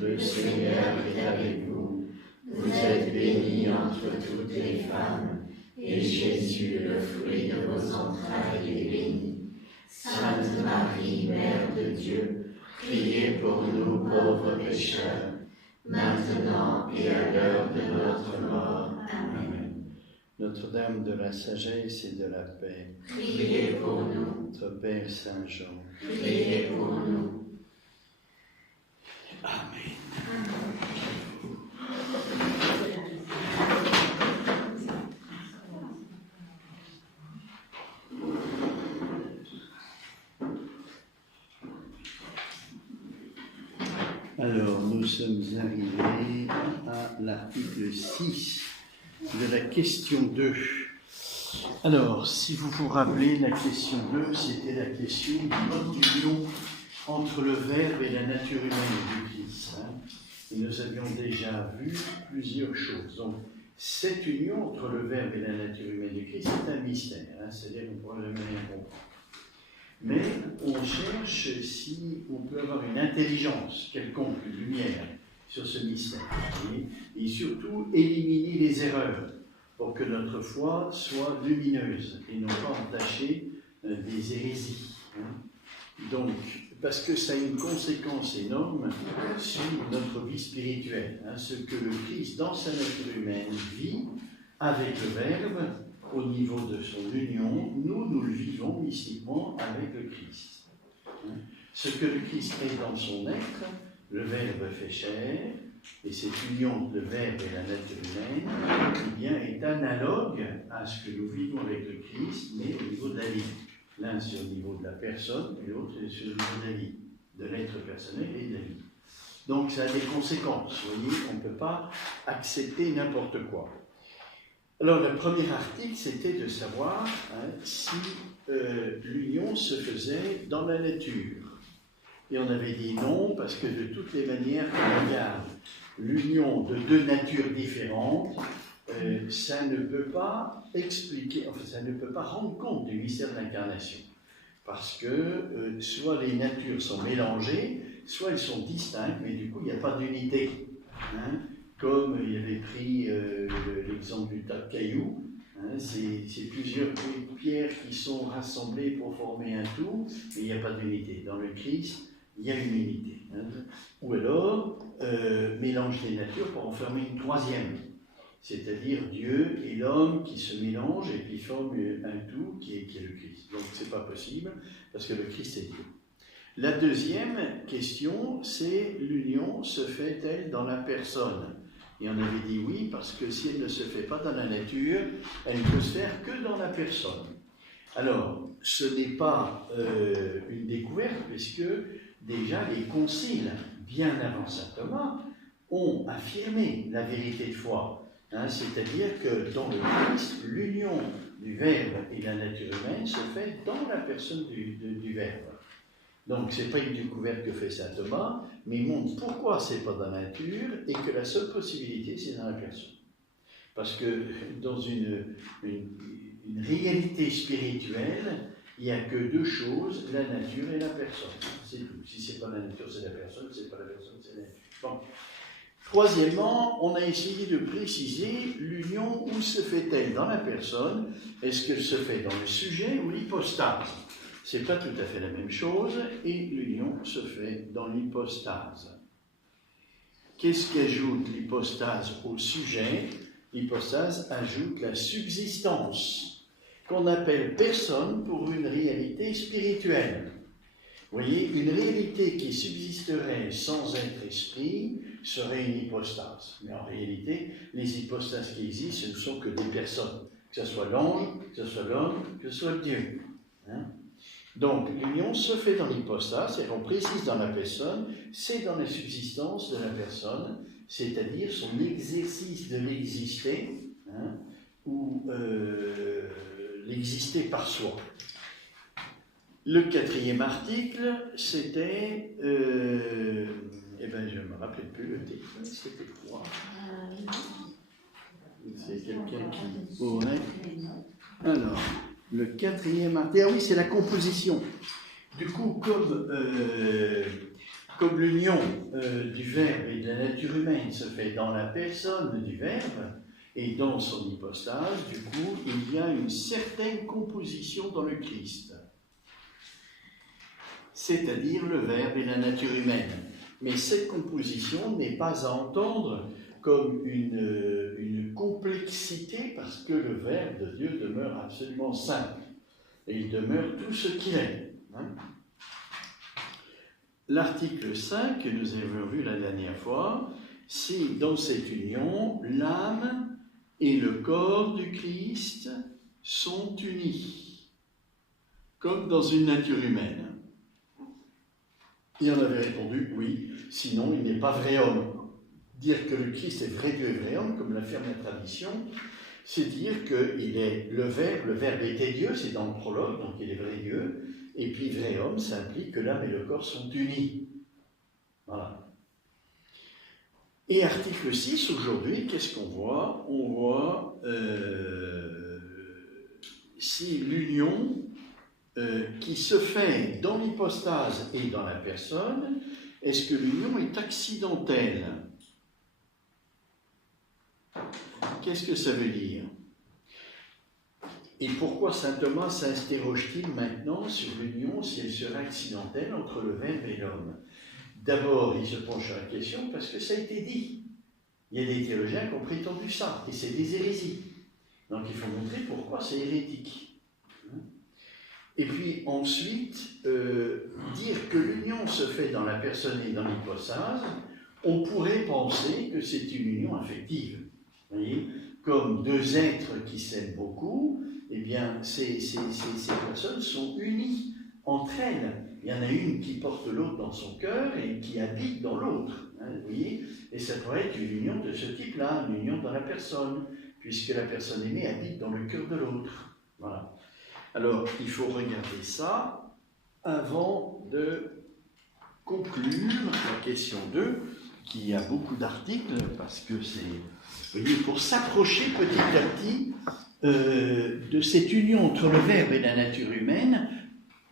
le Seigneur est avec vous. Vous êtes bénie entre toutes les femmes, et Jésus, le fruit de vos entrailles, est béni. Sainte Marie, Mère de Dieu, priez pour nous pauvres pécheurs, maintenant et à l'heure de notre mort. Amen. Notre-Dame de la sagesse et de la paix, Priez pour nous. notre Père Saint Jean, Priez pour nous. Amen. Alors, nous sommes arrivés à l'article 6 de la question 2. Alors, si vous vous rappelez, la question 2, c'était la question du mode d'union entre le Verbe et la nature humaine du Christ. Et nous avions déjà vu plusieurs choses. Donc, cette union entre le Verbe et la nature humaine du Christ, c'est un mystère. C'est-à-dire qu'on ne pourra jamais rien comprendre. Mais on cherche si on peut avoir une intelligence quelconque, une lumière sur ce mystère. Et surtout, éliminer les erreurs pour que notre foi soit lumineuse et non pas entachée des hérésies. Donc, parce que ça a une conséquence énorme sur notre vie spirituelle. Ce que le Christ, dans sa nature humaine, vit avec le Verbe, au niveau de son union, nous le vivons mystiquement avec le Christ. Ce que le Christ est dans son être, le Verbe fait chair, et cette union de Verbe et la nature humaine, eh bien, est analogue à ce que nous vivons avec le Christ, mais au niveau de la vie. L'un sur le niveau de la personne, et l'autre sur le niveau de la vie, de l'être personnel et de la vie. Donc ça a des conséquences, vous voyez, on ne peut pas accepter n'importe quoi. Alors, le premier article, c'était de savoir si l'union se faisait dans la nature. Et on avait dit non, parce que de toutes les manières qu'on regarde l'union de deux natures différentes, ça ne peut pas expliquer, enfin, ça ne peut pas rendre compte du mystère de l'incarnation. Parce que soit les natures sont mélangées, soit elles sont distinctes, mais du coup, il n'y a pas d'unité. Comme il avait pris l'exemple du tas de cailloux, c'est plusieurs pierres qui sont rassemblées pour former un tout, mais il n'y a pas d'unité. Dans le Christ, il y a une unité. Ou alors, mélange des natures pour en former une troisième, c'est-à-dire Dieu et l'homme qui se mélangent et qui forment un tout qui est le Christ. Donc, ce n'est pas possible, parce que le Christ est Dieu. La deuxième question, c'est l'union se fait-elle dans la personne ? Et on avait dit oui, parce que si elle ne se fait pas dans la nature, elle ne peut se faire que dans la personne. Alors, ce n'est pas une découverte, puisque déjà les conciles, bien avant saint Thomas, ont affirmé la vérité de foi. C'est-à-dire que dans le Christ, l'union du Verbe et de la nature humaine se fait dans la personne du Verbe. Donc, ce n'est pas une découverte que fait saint Thomas, mais il montre pourquoi ce n'est pas dans la nature et que la seule possibilité, c'est dans la personne. Parce que dans une réalité spirituelle, il n'y a que deux choses, la nature et la personne. C'est tout. Si ce n'est pas la nature, c'est la personne. Si ce n'est pas la personne, c'est la nature. Bon. Troisièmement, on a essayé de préciser l'union, où se fait-elle dans la personne? Est-ce qu'elle se fait dans le sujet ou l'hypostase? Ce n'est pas tout à fait la même chose, et l'union se fait dans l'hypostase. Qu'est-ce qu'ajoute l'hypostase au sujet? L'hypostase ajoute la subsistance, qu'on appelle personne pour une réalité spirituelle. Vous voyez, une réalité qui subsisterait sans être esprit serait une hypostase. Mais en réalité, les hypostases qui existent, ce ne sont que des personnes, que ce soit l'ange, que ce soit l'homme, que ce soit Dieu. Donc, l'union se fait dans l'hypostase, c'est-à-dire qu'on précise dans la personne, c'est dans la subsistance de la personne, c'est-à-dire son exercice de l'exister, ou l'exister par soi. Le quatrième article, c'était... je ne me rappelle plus le titre, c'était quoi? C'est quelqu'un qui pourrait... Alors... Le quatrième article, oui, c'est la composition. Du coup, comme comme l'union du Verbe et de la nature humaine se fait dans la personne du Verbe et dans son hypostase, du coup, il y a une certaine composition dans le Christ, c'est-à-dire le Verbe et la nature humaine. Mais cette composition n'est pas à entendre comme une complexité, parce que le Verbe de Dieu demeure absolument simple, et il demeure tout ce qu'il est. L'article 5, que nous avons vu la dernière fois, c'est dans cette union, l'âme et le corps du Christ sont unis, comme dans une nature humaine. Et on avait répondu oui, sinon il n'est pas vrai homme. Dire que le Christ est vrai Dieu et vrai homme, comme l'affirme la tradition, c'est dire qu'il est le Verbe était Dieu, c'est dans le prologue, donc il est vrai Dieu, et puis vrai homme, ça implique que l'âme et le corps sont unis. Voilà. Et article 6, aujourd'hui, qu'est-ce qu'on voit? On voit si l'union qui se fait dans l'hypostase et dans la personne, est-ce que l'union est accidentelle? Qu'est-ce que ça veut dire? Et pourquoi saint Thomas s'interroge-t-il maintenant sur l'union, si elle serait accidentelle, entre le Verbe et l'homme? D'abord, il se penche sur la question parce que ça a été dit. Il y a des théologiens qui ont prétendu ça, et c'est des hérésies. Donc il faut montrer pourquoi c'est hérétique. Et puis ensuite, dire que l'union se fait dans la personne et dans l'hypostase, on pourrait penser que c'est une union affective. Vous voyez, comme deux êtres qui s'aiment beaucoup, eh bien, ces personnes sont unies entre elles. Il y en a une qui porte l'autre dans son cœur et qui habite dans l'autre. Vous voyez, et ça pourrait être une union de ce type-là, une union dans la personne, puisque la personne aimée habite dans le cœur de l'autre. Voilà. Alors, il faut regarder ça avant de conclure la question 2, qui a beaucoup d'articles, parce que c'est, vous voyez, pour s'approcher petit à petit de cette union entre le Verbe et la nature humaine,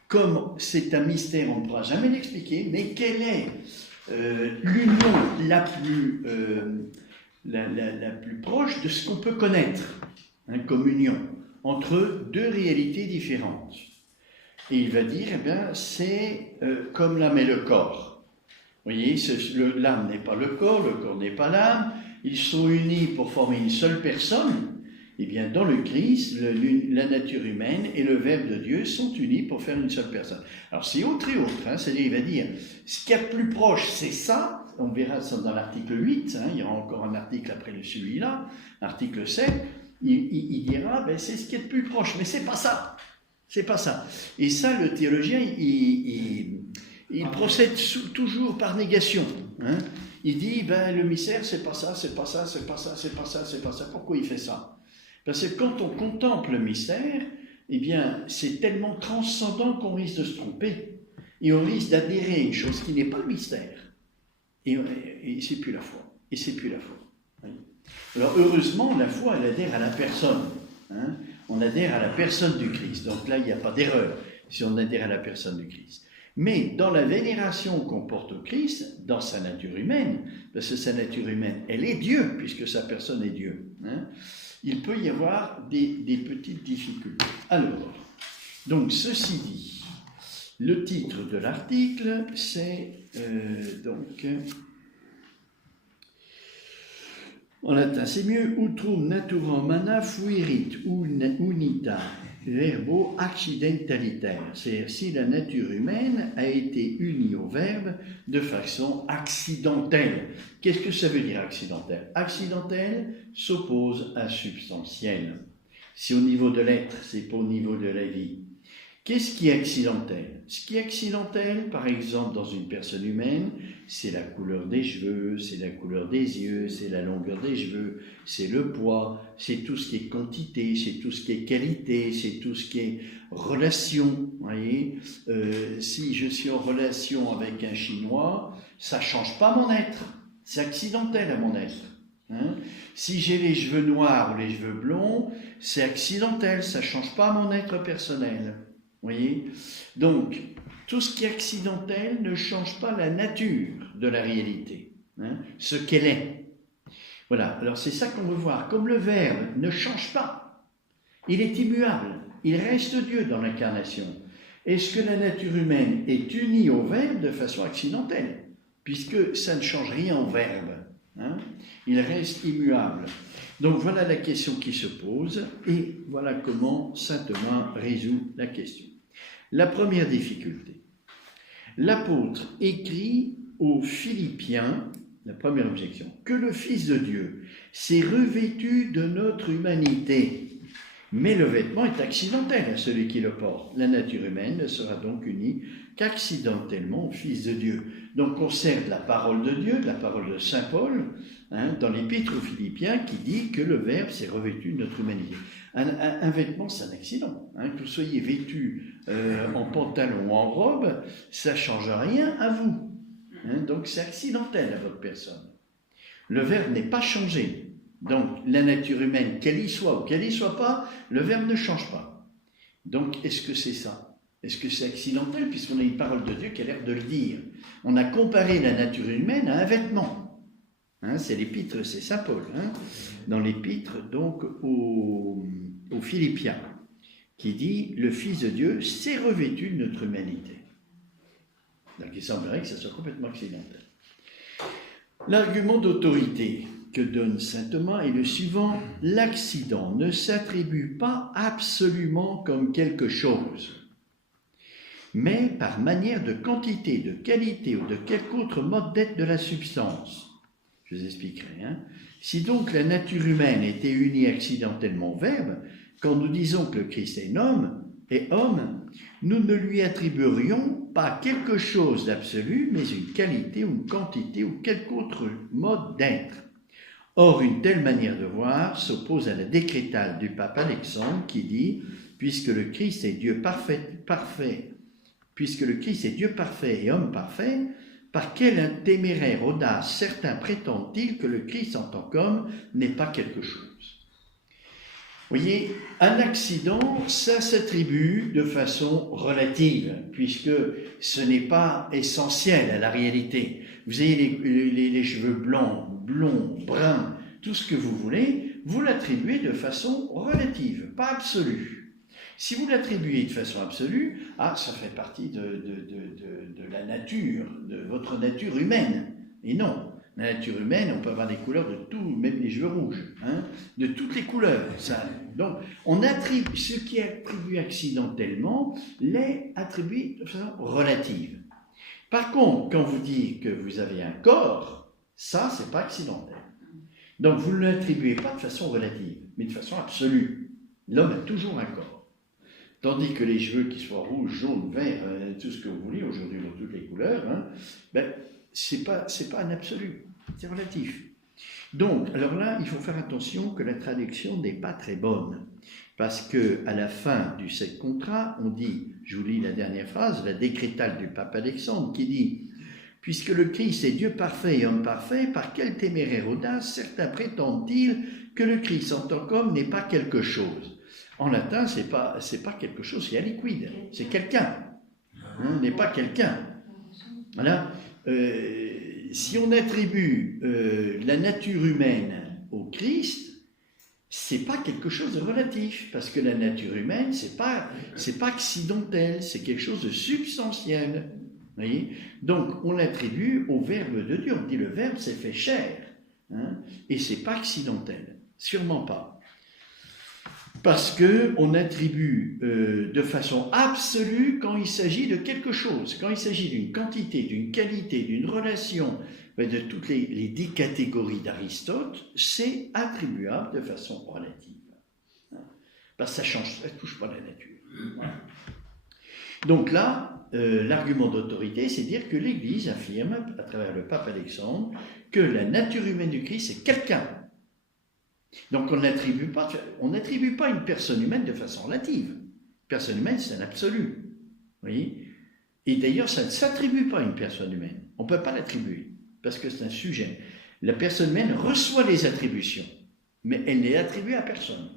comme c'est un mystère, on ne pourra jamais l'expliquer, mais quelle est l'union la plus proche de ce qu'on peut connaître, comme union, entre deux réalités différentes. Et il va dire, eh bien, c'est comme l'âme et le corps. Vous voyez, l'âme n'est pas le corps n'est pas l'âme, ils sont unis pour former une seule personne. Eh bien, dans le Christ, la nature humaine et le Verbe de Dieu sont unis pour faire une seule personne. Alors, c'est autre et autre, c'est-à-dire, il va dire, ce qu'il y a de plus proche, c'est ça, on verra ça dans l'article 8, il y aura encore un article après celui-là, article 7, il dira, ben, c'est ce qui est de plus proche, mais c'est pas ça. C'est pas ça. Et ça, le théologien, il procède toujours par négation. Il dit, ben, le mystère, c'est pas ça, c'est pas ça, c'est pas ça, c'est pas ça, c'est pas ça. Pourquoi il fait ça? Parce que quand on contemple le mystère, eh bien, c'est tellement transcendant qu'on risque de se tromper. Et on risque d'adhérer à une chose qui n'est pas le mystère. Et c'est plus la foi. Et c'est plus la foi. Alors, heureusement, la foi, elle adhère à la personne. On adhère à la personne du Christ. Donc là, il n'y a pas d'erreur si on adhère à la personne du Christ. Mais dans la vénération qu'on porte au Christ, dans sa nature humaine, parce que sa nature humaine, elle est Dieu, puisque sa personne est Dieu, il peut y avoir des petites difficultés. Alors, donc, ceci dit, le titre de l'article, c'est donc... En latin, c'est mieux, utrum naturam mana fuerit unita verbo accidentaliter. C'est-à-dire si la nature humaine a été unie au Verbe de façon accidentelle. Qu'est-ce que ça veut dire accidentelle? Accidentelle s'oppose à substantielle. Si au niveau de l'être, c'est pas au niveau de la vie. Qu'est-ce qui est accidentel? Ce qui est accidentel, par exemple, dans une personne humaine, c'est la couleur des cheveux, c'est la couleur des yeux, c'est la longueur des cheveux, c'est le poids, c'est tout ce qui est quantité, c'est tout ce qui est qualité, c'est tout ce qui est relation. Voyez, si je suis en relation avec un Chinois, ça ne change pas mon être, c'est accidentel à mon être. Si j'ai les cheveux noirs ou les cheveux blonds, c'est accidentel, ça ne change pas mon être personnel. voyez? Donc, tout ce qui est accidentel ne change pas la nature de la réalité, hein, ce qu'elle est. Voilà, alors c'est ça qu'on veut voir. Comme le Verbe ne change pas, il est immuable, il reste Dieu dans l'incarnation. Est-ce que la nature humaine est unie au Verbe de façon accidentelle? Puisque ça ne change rien au Verbe, hein, il reste immuable. Donc voilà la question qui se pose et voilà comment saint Thomas résout la question. La première difficulté. L'apôtre écrit aux Philippiens, la première objection, que le Fils de Dieu s'est revêtu de notre humanité, mais le vêtement est accidentel à celui qui le porte. La nature humaine ne sera donc unie qu'accidentellement au Fils de Dieu. Donc on sert de la parole de Dieu, de la parole de saint Paul, hein, dans l'épître aux Philippiens, qui dit que le Verbe s'est revêtu de notre humanité. Un vêtement, c'est un accident. Hein, que vous soyez vêtu en pantalon ou en robe, ça ne change rien à vous. Hein, donc c'est accidentel à votre personne. Le Verbe n'est pas changé. Donc la nature humaine, qu'elle y soit ou qu'elle y soit pas, le Verbe ne change pas. Donc est-ce que c'est ça? Est-ce que c'est accidentel puisqu'on a une parole de Dieu qui a l'air de le dire? On a comparé la nature humaine à un vêtement. Hein, c'est l'épître, c'est saint Paul, hein, dans l'épître donc aux Philippiens, qui dit « Le Fils de Dieu s'est revêtu de notre humanité ». Donc il semblerait que ça soit complètement accidentel. L'argument d'autorité que donne saint Thomas est le suivant: l'accident ne s'attribue pas absolument comme quelque chose, mais par manière de quantité, de qualité ou de quelque autre mode d'être de la substance. Je vous expliquerai. Hein. Si donc la nature humaine était unie accidentellement au Verbe, quand nous disons que le Christ est homme, nous ne lui attribuerions pas quelque chose d'absolu, mais une qualité ou une quantité ou quelque autre mode d'être. Or, une telle manière de voir s'oppose à la décrétale du pape Alexandre qui dit « Puisque le Christ est Dieu parfait, puisque le Christ est Dieu parfait et homme parfait, par quelle téméraire audace certains prétendent-ils que le Christ en tant qu'homme n'est pas quelque chose ?» Vous voyez, un accident, ça s'attribue de façon relative, puisque ce n'est pas essentiel à la réalité. Vous avez les cheveux blancs, blonds, bruns, tout ce que vous voulez, vous l'attribuez de façon relative, pas absolue. Si vous l'attribuez de façon absolue, ça fait partie de la nature, de votre nature humaine. Et non, la nature humaine, on peut avoir des couleurs de tout, même les cheveux rouges, hein, de toutes les couleurs. Ça. Donc, on attribue, ce qui est attribué accidentellement, l'est attribué de façon relative. Par contre, quand vous dites que vous avez un corps, ça, c'est pas accidentel. Donc, vous ne l'attribuez pas de façon relative, mais de façon absolue. L'homme a toujours un corps. Tandis que les cheveux, qui soient rouges, jaunes, verts, tout ce que vous voulez, aujourd'hui dans toutes les couleurs, hein, c'est pas un absolu, c'est relatif. Donc, alors là, il faut faire attention que la traduction n'est pas très bonne, parce que à la fin du 7 contrat, on dit, je vous lis la dernière phrase, la décrétale du pape Alexandre, qui dit « Puisque le Christ est Dieu parfait et homme parfait, par quelle téméraire audace certains prétendent-ils que le Christ en tant qu'homme n'est pas quelque chose ?» En latin, c'est pas quelque chose qui est liquide, c'est quelqu'un, n'est pas quelqu'un. Voilà. Si on attribue la nature humaine au Christ, c'est pas quelque chose de relatif, parce que la nature humaine, c'est pas accidentel, c'est quelque chose de substantiel. Voyez. Donc, on l'attribue au Verbe de Dieu. On dit le Verbe s'est fait chair, hein, et c'est pas accidentel, sûrement pas. Parce qu'on attribue de façon absolue quand il s'agit de quelque chose, quand il s'agit d'une quantité, d'une qualité, d'une relation, de toutes les 10 catégories d'Aristote, c'est attribuable de façon relative. Parce que ça ne touche pas la nature. Voilà. Donc là, l'argument d'autorité, c'est dire que l'Église affirme, à travers le pape Alexandre, que la nature humaine du Christ, c'est quelqu'un. Donc on n'attribue pas une personne humaine de façon relative. Une personne humaine, c'est un absolu. Vous voyez ? Et d'ailleurs, ça ne s'attribue pas à une personne humaine. On ne peut pas l'attribuer, parce que c'est un sujet. La personne humaine reçoit les attributions, mais elle n'est attribuée à personne,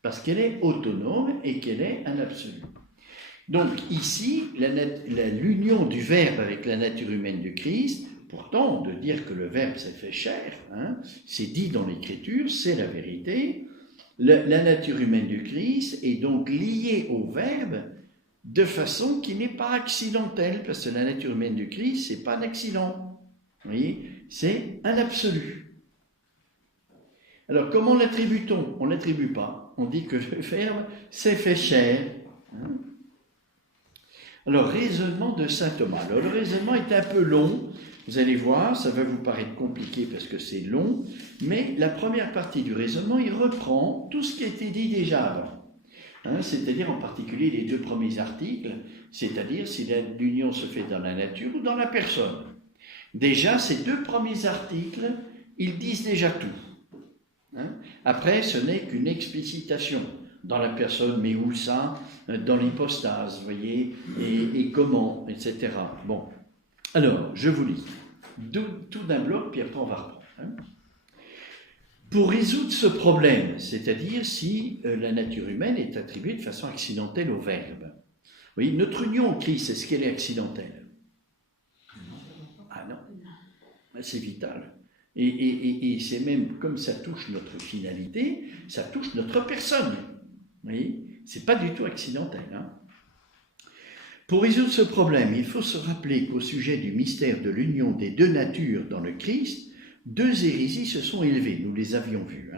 parce qu'elle est autonome et qu'elle est un absolu. Donc ici, l'union du Verbe avec la nature humaine du Christ, pourtant de dire que le Verbe s'est fait chair, c'est dit dans l'Écriture, c'est la vérité. La nature humaine du Christ est donc liée au Verbe de façon qui n'est pas accidentelle, parce que la nature humaine du Christ, c'est pas un accident. Vous voyez, c'est un absolu. Alors, comment l'attribue-t-on? On ne l'attribue pas. On dit que le Verbe s'est fait chair. Alors, raisonnement de saint Thomas. Alors, le raisonnement est un peu long. Vous allez voir, ça va vous paraître compliqué parce que c'est long, mais la première partie du raisonnement, il reprend tout ce qui a été dit déjà avant. C'est-à-dire en particulier les 2 premiers articles, c'est-à-dire si l'union se fait dans la nature ou dans la personne. Déjà, ces 2 premiers articles, ils disent déjà tout. Après, ce n'est qu'une explicitation dans la personne, mais où ça, dans l'hypostase, vous voyez, et comment, etc. Bon. Alors, je vous lis. Tout d'un bloc, puis après on va reprendre. Pour résoudre ce problème, c'est-à-dire si la nature humaine est attribuée de façon accidentelle au Verbe. Vous voyez, notre union au Christ, est-ce qu'elle est accidentelle? Ah non, c'est vital. Et c'est même, comme ça touche notre finalité, ça touche notre personne. Vous voyez, c'est pas du tout accidentel. Pour résoudre ce problème, il faut se rappeler qu'au sujet du mystère de l'union des 2 natures dans le Christ, 2 hérésies se sont élevées, nous les avions vues.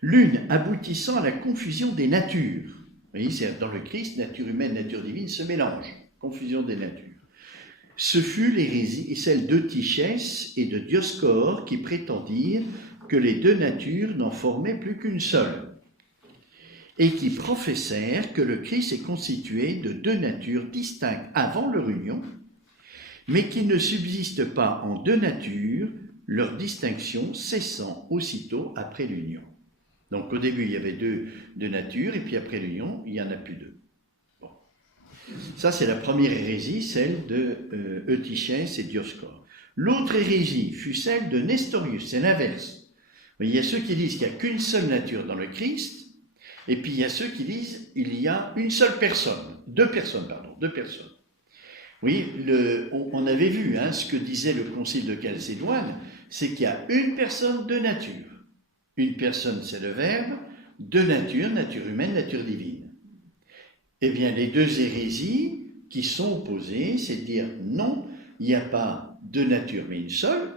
L'une aboutissant à la confusion des natures. Vous voyez, c'est dans le Christ, nature humaine, nature divine se mélangent, confusion des natures. Ce fut l'hérésie, et celle d'Eutychès et de Dioscore qui prétendirent que les 2 natures n'en formaient plus qu'une seule, et qui professèrent que le Christ est constitué de 2 natures distinctes avant leur union, mais qu'il ne subsiste pas en 2 natures, leur distinction cessant aussitôt après l'union. Donc au début, il y avait deux natures, et puis après l'union, il n'y en a plus 2. Bon. Ça, c'est la première hérésie, celle de Eutychès et Dioscore. L'autre hérésie fut celle de Nestorius, c'est l'inverse. Il y a ceux qui disent qu'il n'y a qu'une seule nature dans le Christ, et puis il y a ceux qui disent qu'il y a une seule personne, deux personnes. Oui, on avait vu ce que disait le concile de Chalcédoine, c'est qu'il y a une personne, 2 natures. Une personne, c'est le Verbe, 2 natures, nature humaine, nature divine. Eh bien, les 2 hérésies qui sont opposées, c'est de dire non, il n'y a pas 2 natures mais une seule,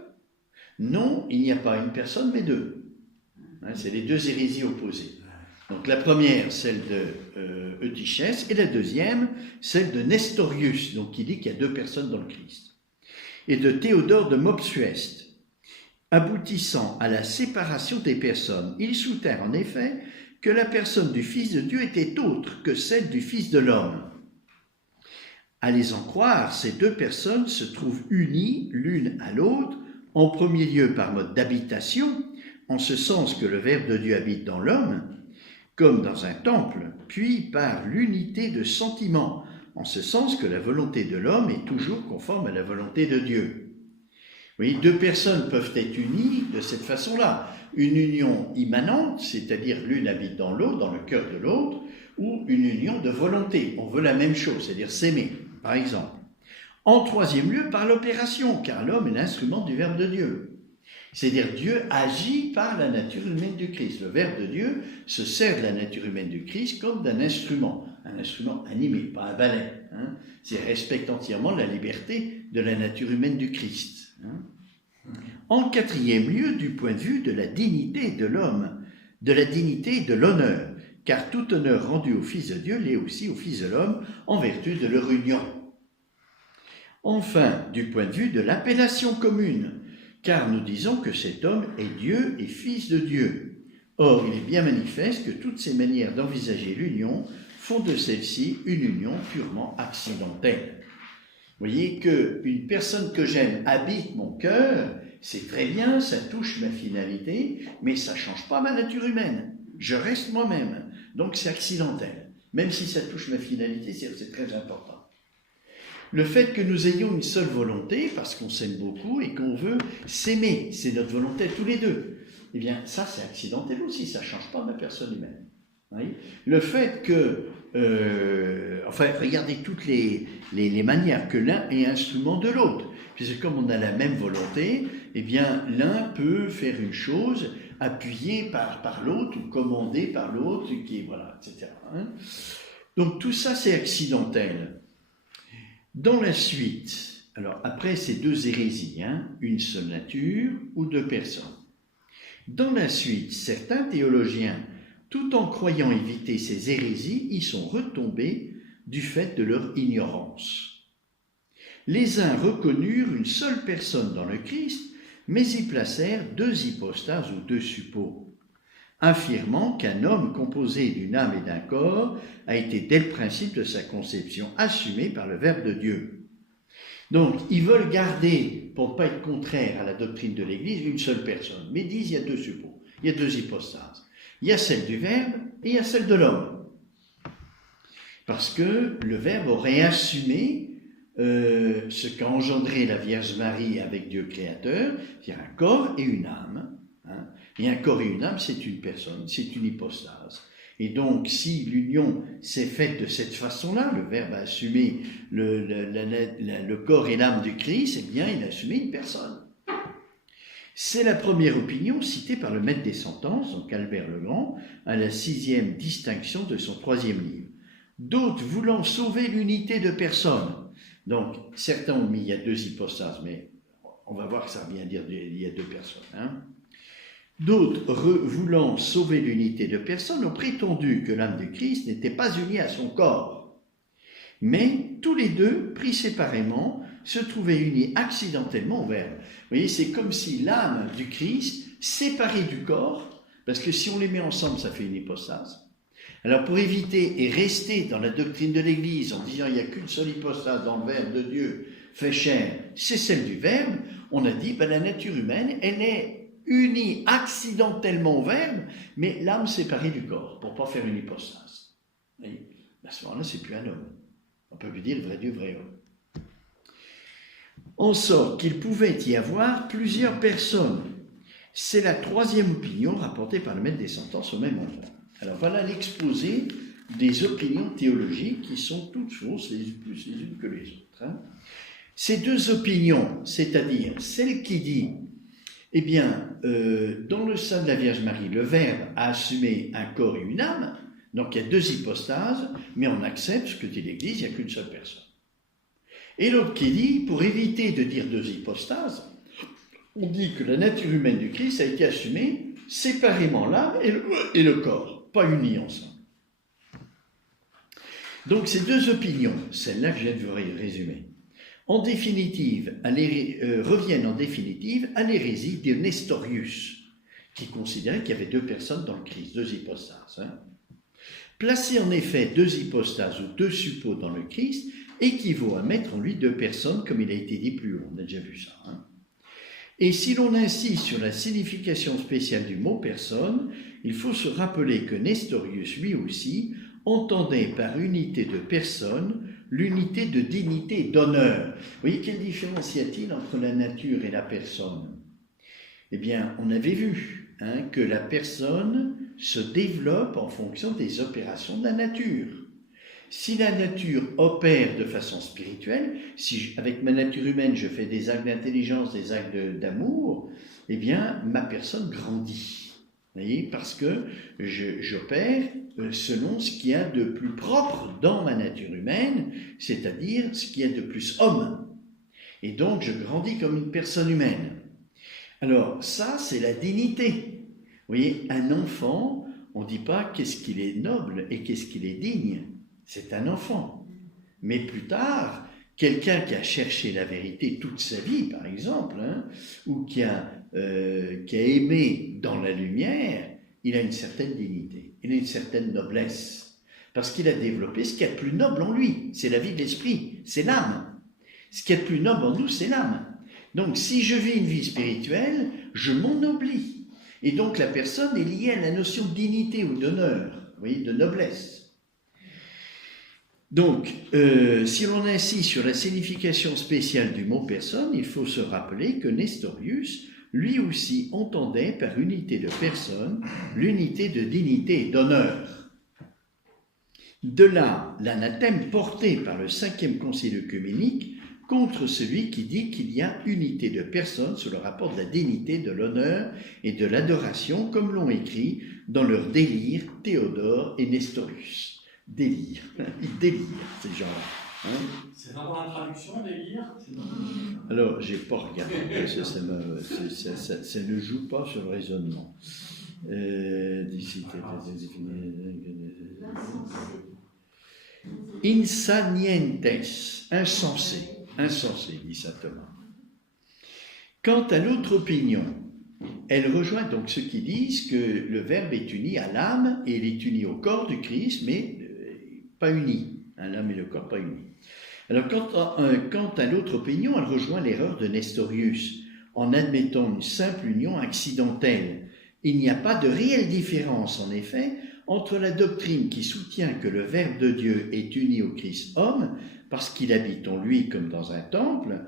non, il n'y a pas une personne mais 2. C'est les 2 hérésies opposées. Donc la première, celle de Eutychès, et la deuxième, celle de Nestorius, donc qui dit qu'il y a 2 personnes dans le Christ, et de Théodore de Mopsueste. Aboutissant à la séparation des personnes, ils soutinrent en effet que la personne du Fils de Dieu était autre que celle du Fils de l'homme. À les en croire, ces 2 personnes se trouvent unies l'une à l'autre, en premier lieu par mode d'habitation, en ce sens que le Verbe de Dieu habite dans l'homme, comme dans un temple, puis par l'unité de sentiment, en ce sens que la volonté de l'homme est toujours conforme à la volonté de Dieu. Oui, 2 personnes peuvent être unies de cette façon-là. Une union immanente, c'est-à-dire l'une habite dans l'autre, dans le cœur de l'autre, ou une union de volonté. On veut la même chose, c'est-à-dire s'aimer, par exemple. En 3e lieu, par l'opération, car l'homme est l'instrument du Verbe de Dieu. C'est-à-dire Dieu agit par la nature humaine du Christ. Le Verbe de Dieu se sert de la nature humaine du Christ comme d'un instrument animé, pas un balai. C'est respecte entièrement la liberté de la nature humaine du Christ. En 4e lieu, du point de vue de la dignité de l'homme, de la dignité et de l'honneur, car tout honneur rendu au Fils de Dieu l'est aussi au Fils de l'homme en vertu de leur union. Enfin, du point de vue de l'appellation commune, car nous disons que cet homme est Dieu et Fils de Dieu. Or, il est bien manifeste que toutes ces manières d'envisager l'union font de celle-ci une union purement accidentelle. Vous voyez qu'une personne que j'aime habite mon cœur, c'est très bien, ça touche ma finalité, mais ça ne change pas ma nature humaine. Je reste moi-même, donc c'est accidentel. Même si ça touche ma finalité, c'est très important. Le fait que nous ayons une seule volonté, parce qu'on s'aime beaucoup et qu'on veut s'aimer, c'est notre volonté tous les 2. Eh bien, ça, c'est accidentel aussi, ça ne change pas ma personne humaine. Oui. Le fait que regardez toutes les manières que l'un est instrument de l'autre. Puisque comme on a la même volonté, eh bien, l'un peut faire une chose appuyé par l'autre ou commandé par l'autre, etc. Donc tout ça, c'est accidentel. Dans la suite, alors après ces deux hérésies, une seule nature ou deux personnes. Dans la suite, certains théologiens, tout en croyant éviter ces hérésies, y sont retombés du fait de leur ignorance. Les uns reconnurent une seule personne dans le Christ, mais y placèrent deux hypostases ou deux suppôts, affirmant qu'un homme composé d'une âme et d'un corps a été dès le principe de sa conception assumé par le Verbe de Dieu. Donc, ils veulent garder, pour ne pas être contraire à la doctrine de l'Église, une seule personne, mais ils disent il y a deux suppôts, il y a deux hypostases. Il y a celle du Verbe et il y a celle de l'homme. Parce que le Verbe aurait assumé ce qu'a engendré la Vierge Marie avec Dieu créateur, c'est-à-dire un corps et une âme. Et un corps et une âme, c'est une personne, c'est une hypostase. Et donc, si l'union s'est faite de cette façon-là, le Verbe a assumé le corps et l'âme du Christ, eh bien, il a assumé une personne. C'est la première opinion citée par le maître des sentences, donc Albert le Grand, à la 6e distinction de son 3e livre. D'autres voulant sauver l'unité de personne. Donc, certains ont mis il y a deux hypostases, mais on va voir que ça revient à dire il y a deux personnes. D'autres, voulant sauver l'unité de personne, ont prétendu que l'âme du Christ n'était pas unie à son corps. Mais tous les deux, pris séparément, se trouvaient unis accidentellement au Verbe. Vous voyez, c'est comme si l'âme du Christ, séparée du corps, parce que si on les met ensemble, ça fait une hypostase. Alors pour éviter et rester dans la doctrine de l'Église en disant il n'y a qu'une seule hypostase dans le Verbe de Dieu fait chair, c'est celle du Verbe, on a dit la nature humaine, elle est unie accidentellement au Verbe, mais l'âme séparée du corps, pour ne pas faire une hypostase. Et à ce moment-là, c'est plus un homme. On peut plus dire le vrai Dieu, vrai homme. En sorte qu'il pouvait y avoir plusieurs personnes. C'est la 3e opinion rapportée par le maître des sentences au même endroit. Alors voilà l'exposé des opinions théologiques qui sont toutes fausses, les unes que les autres. Ces deux opinions, c'est-à-dire celle qui dit eh bien, dans le sein de la Vierge Marie, le Verbe a assumé un corps et une âme, donc il y a deux hypostases, mais on accepte ce que dit l'Église, il n'y a qu'une seule personne. Et l'autre qui dit, pour éviter de dire deux hypostases, on dit que la nature humaine du Christ a été assumée séparément l'âme et le corps, pas unis ensemble. Donc ces deux opinions, celle-là que je viens de vous résumer, en définitive, reviennent en définitive à l'hérésie de Nestorius, qui considérait qu'il y avait deux personnes dans le Christ, deux hypostases. Placer en effet deux hypostases ou deux suppôts dans le Christ équivaut à mettre en lui deux personnes, comme il a été dit plus haut, on a déjà vu ça. Et si l'on insiste sur la signification spéciale du mot personne, il faut se rappeler que Nestorius, lui aussi, entendait par unité de personne l'unité de dignité et d'honneur. Vous voyez, quelle différence y a-t-il entre la nature et la personne? Eh bien, on avait vu que la personne se développe en fonction des opérations de la nature. Si la nature opère de façon spirituelle, si avec ma nature humaine je fais des actes d'intelligence, des actes d'amour, eh bien, ma personne grandit. Vous voyez, parce que j'opère selon ce qu'il y a de plus propre dans ma nature humaine, c'est-à-dire ce qu'il y a de plus homme. Et donc, je grandis comme une personne humaine. Alors, ça, c'est la dignité. Vous voyez, un enfant, on ne dit pas qu'est-ce qu'il est noble et qu'est-ce qu'il est digne. C'est un enfant. Mais plus tard, quelqu'un qui a cherché la vérité toute sa vie, par exemple, ou qui a aimé dans la lumière, il a une certaine dignité, il a une certaine noblesse, parce qu'il a développé ce qu'il y a de plus noble en lui, c'est la vie de l'esprit, c'est l'âme. Ce qu'il y a de plus noble en nous, c'est l'âme. Donc si je vis une vie spirituelle, je m'ennoblis. Et donc la personne est liée à la notion de dignité ou d'honneur, vous voyez, de noblesse. Donc, si l'on insiste sur la signification spéciale du mot personne, il faut se rappeler que Nestorius, lui aussi, entendait par unité de personne l'unité de dignité et d'honneur. De là, l'anathème porté par le 5e Concile œcuménique contre celui qui dit qu'il y a unité de personnes sous le rapport de la dignité, de l'honneur et de l'adoration, comme l'ont écrit dans leur délire Théodore et Nestorius. Délire, ils délirent ces gens-là. Hein? C'est dans la traduction, délire? Alors, j'ai pas regardé, ça ne joue pas sur le raisonnement. Insanientes, insensé, dit saint Thomas. Quant à l'autre opinion, elle rejoint donc ceux qui disent que le Verbe est uni à l'âme et il est uni au corps du Christ, mais pas uni. L'âme et le corps pas unis. Alors, quant à l'autre opinion, elle rejoint l'erreur de Nestorius en admettant une simple union accidentelle. Il n'y a pas de réelle différence, en effet, entre la doctrine qui soutient que le Verbe de Dieu est uni au Christ homme, parce qu'il habite en lui comme dans un temple,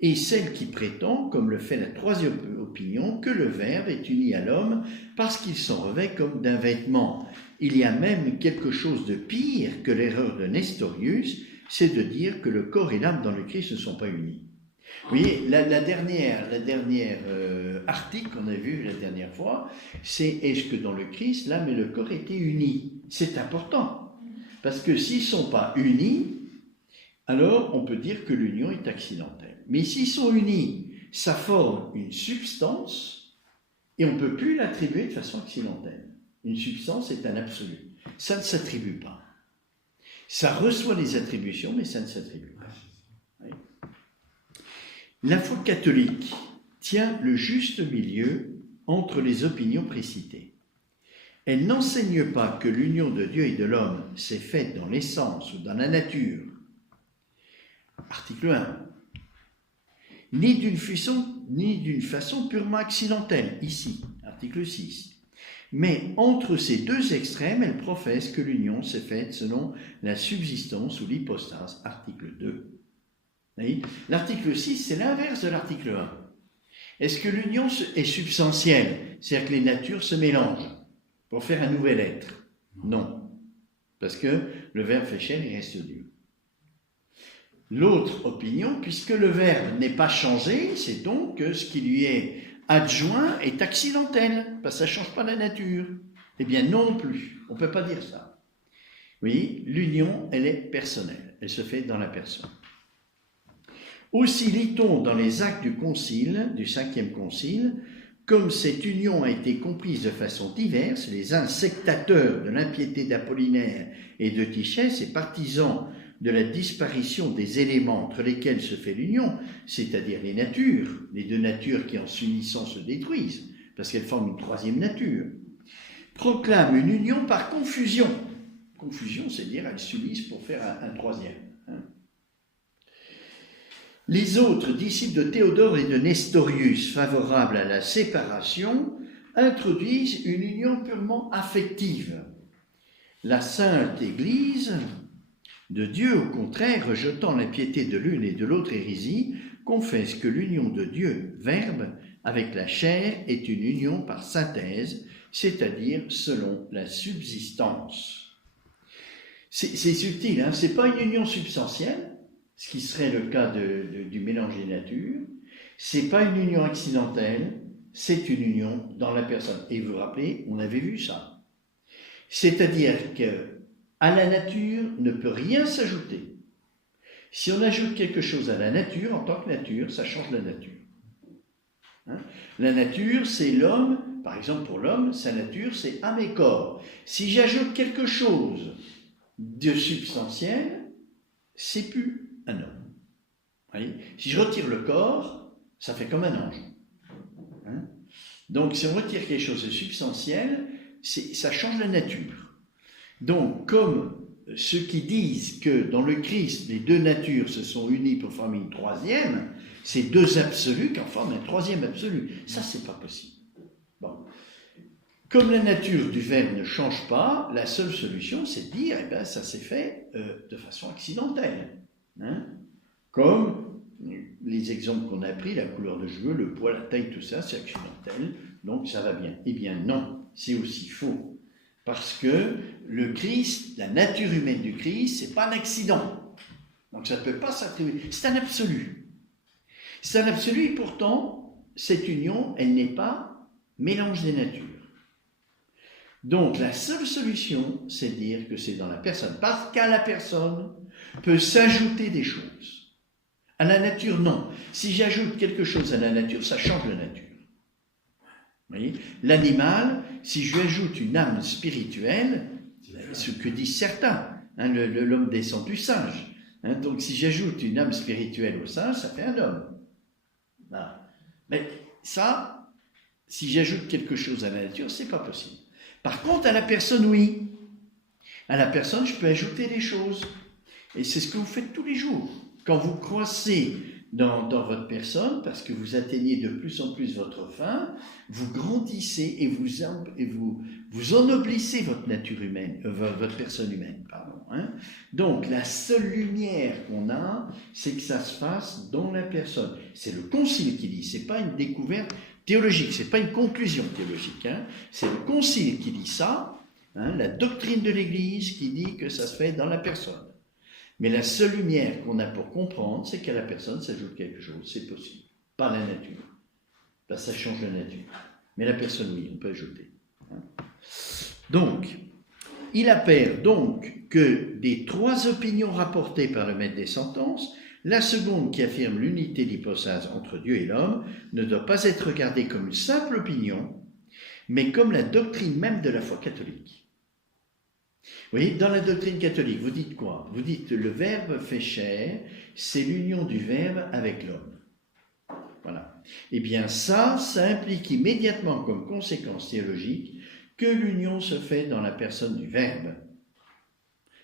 et celle qui prétend, comme le fait la troisième opinion, que le Verbe est uni à l'homme parce qu'il s'en revêt comme d'un vêtement. Il y a même quelque chose de pire que l'erreur de Nestorius, c'est de dire que le corps et l'âme dans le Christ ne sont pas unis. Vous voyez, la dernière article qu'on a vu la dernière fois, c'est est-ce que dans le Christ, l'âme et le corps étaient unis? C'est important, parce que s'ils ne sont pas unis, alors on peut dire que l'union est accidentelle. Mais s'ils sont unis, ça forme une substance, et on ne peut plus l'attribuer de façon accidentelle. Une substance est un absolu. Ça ne s'attribue pas. Ça reçoit les attributions, mais ça ne s'attribue pas. Oui. La foi catholique tient le juste milieu entre les opinions précitées. Elle n'enseigne pas que l'union de Dieu et de l'homme s'est faite dans l'essence ou dans la nature. Article 1. Ni d'une façon purement accidentelle, ici, article 6. Mais entre ces deux extrêmes, elle professe que l'union s'est faite selon la subsistance ou l'hypostase, article 2. L'article 6, c'est l'inverse de l'article 1. Est-ce que l'union est substantielle? C'est-à-dire que les natures se mélangent pour faire un nouvel être? Non. Parce que le Verbe fait chair, il reste Dieu. L'autre opinion, puisque le Verbe n'est pas changé, c'est donc que ce qui lui est adjoint est accidentel, parce que ça ne change pas la nature. Eh bien non plus, on ne peut pas dire ça. Oui, l'union, elle est personnelle, elle se fait dans la personne. Aussi lit-on dans les actes du concile, du 5e concile, comme cette union a été comprise de façon diverse, les uns sectateurs de l'impiété d'Apollinaire et de Tichès et partisans de la disparition des éléments entre lesquels se fait l'union, c'est-à-dire les natures, les deux natures qui en s'unissant se détruisent, parce qu'elles forment une troisième nature, proclament une union par confusion. Confusion, c'est-à-dire elles s'unissent pour faire un troisième. Les autres disciples de Théodore et de Nestorius, favorables à la séparation, introduisent une union purement affective. La Sainte Église de Dieu, au contraire, rejetant l'impiété de l'une et de l'autre hérésie, confesse que l'union de Dieu, Verbe, avec la chair est une union par synthèse, c'est-à-dire selon la subsistance. C'est subtil, hein? Ce n'est pas une union substantielle, ce qui serait le cas du mélange des natures, ce n'est pas une union accidentelle, c'est une union dans la personne. Et vous vous rappelez, on avait vu ça. C'est-à-dire qu'à la nature ne peut rien s'ajouter. Si on ajoute quelque chose à la nature, en tant que nature, ça change la nature. Hein? La nature, c'est l'homme, par exemple pour l'homme, sa nature, c'est âme et corps. Si j'ajoute quelque chose de substantiel, c'est plus un homme. Voyez, si je retire le corps, ça fait comme un ange. Hein? Donc, si on retire quelque chose de substantiel, ça change la nature. Donc, comme ceux qui disent que dans le Christ, les deux natures se sont unies pour former une troisième, c'est deux absolus qui en forment un troisième absolu. Ça, c'est pas possible. Bon. Comme la nature du Verbe ne change pas, la seule solution, c'est de dire, eh bien, ça s'est fait de façon accidentelle. Hein? Comme les exemples qu'on a pris, la couleur de cheveux, le poids, la taille, tout ça, c'est accidentel, donc ça va bien. Eh bien non, c'est aussi faux. Parce que le Christ, la nature humaine du Christ, c'est pas un accident. Donc ça ne peut pas s'attribuer. C'est un absolu. C'est un absolu et pourtant, cette union, elle n'est pas mélange des natures. Donc la seule solution, c'est de dire que c'est dans la personne. Parce qu'à la personne peut s'ajouter des choses. À la nature, non. Si j'ajoute quelque chose à la nature, ça change la nature. Vous voyez ? L'animal, si je lui ajoute une âme spirituelle, ce que disent certains, hein, l'homme descend du singe. Hein, donc si j'ajoute une âme spirituelle au singe, ça fait un homme. Voilà. Mais ça, si j'ajoute quelque chose à la nature, c'est pas possible. Par contre, à la personne, oui. À la personne, je peux ajouter des choses. Et c'est ce que vous faites tous les jours. Quand vous croissez dans votre personne, parce que vous atteignez de plus en plus votre fin, vous grandissez et vous ennoblissez votre nature humaine, votre personne humaine, pardon. Hein. Donc, la seule lumière qu'on a, c'est que ça se fasse dans la personne. C'est le concile qui dit, c'est pas une découverte théologique, c'est pas une conclusion théologique, hein. C'est le concile qui dit ça, hein, la doctrine de l'Église qui dit que ça se fait dans la personne. Mais la seule lumière qu'on a pour comprendre, c'est qu'à la personne s'ajoute quelque chose, c'est possible. Pas la nature. Là, ça change la nature. Mais la personne, oui, on peut ajouter. Donc, il appert donc que des 3 opinions rapportées par le maître des sentences, la seconde qui affirme l'unité d'hypostase entre Dieu et l'homme ne doit pas être regardée comme une simple opinion, mais comme la doctrine même de la foi catholique. Vous voyez, dans la doctrine catholique, vous dites quoi ? Vous dites le Verbe fait chair, c'est l'union du Verbe avec l'homme. Voilà. Eh bien ça implique immédiatement comme conséquence théologique que l'union se fait dans la personne du Verbe.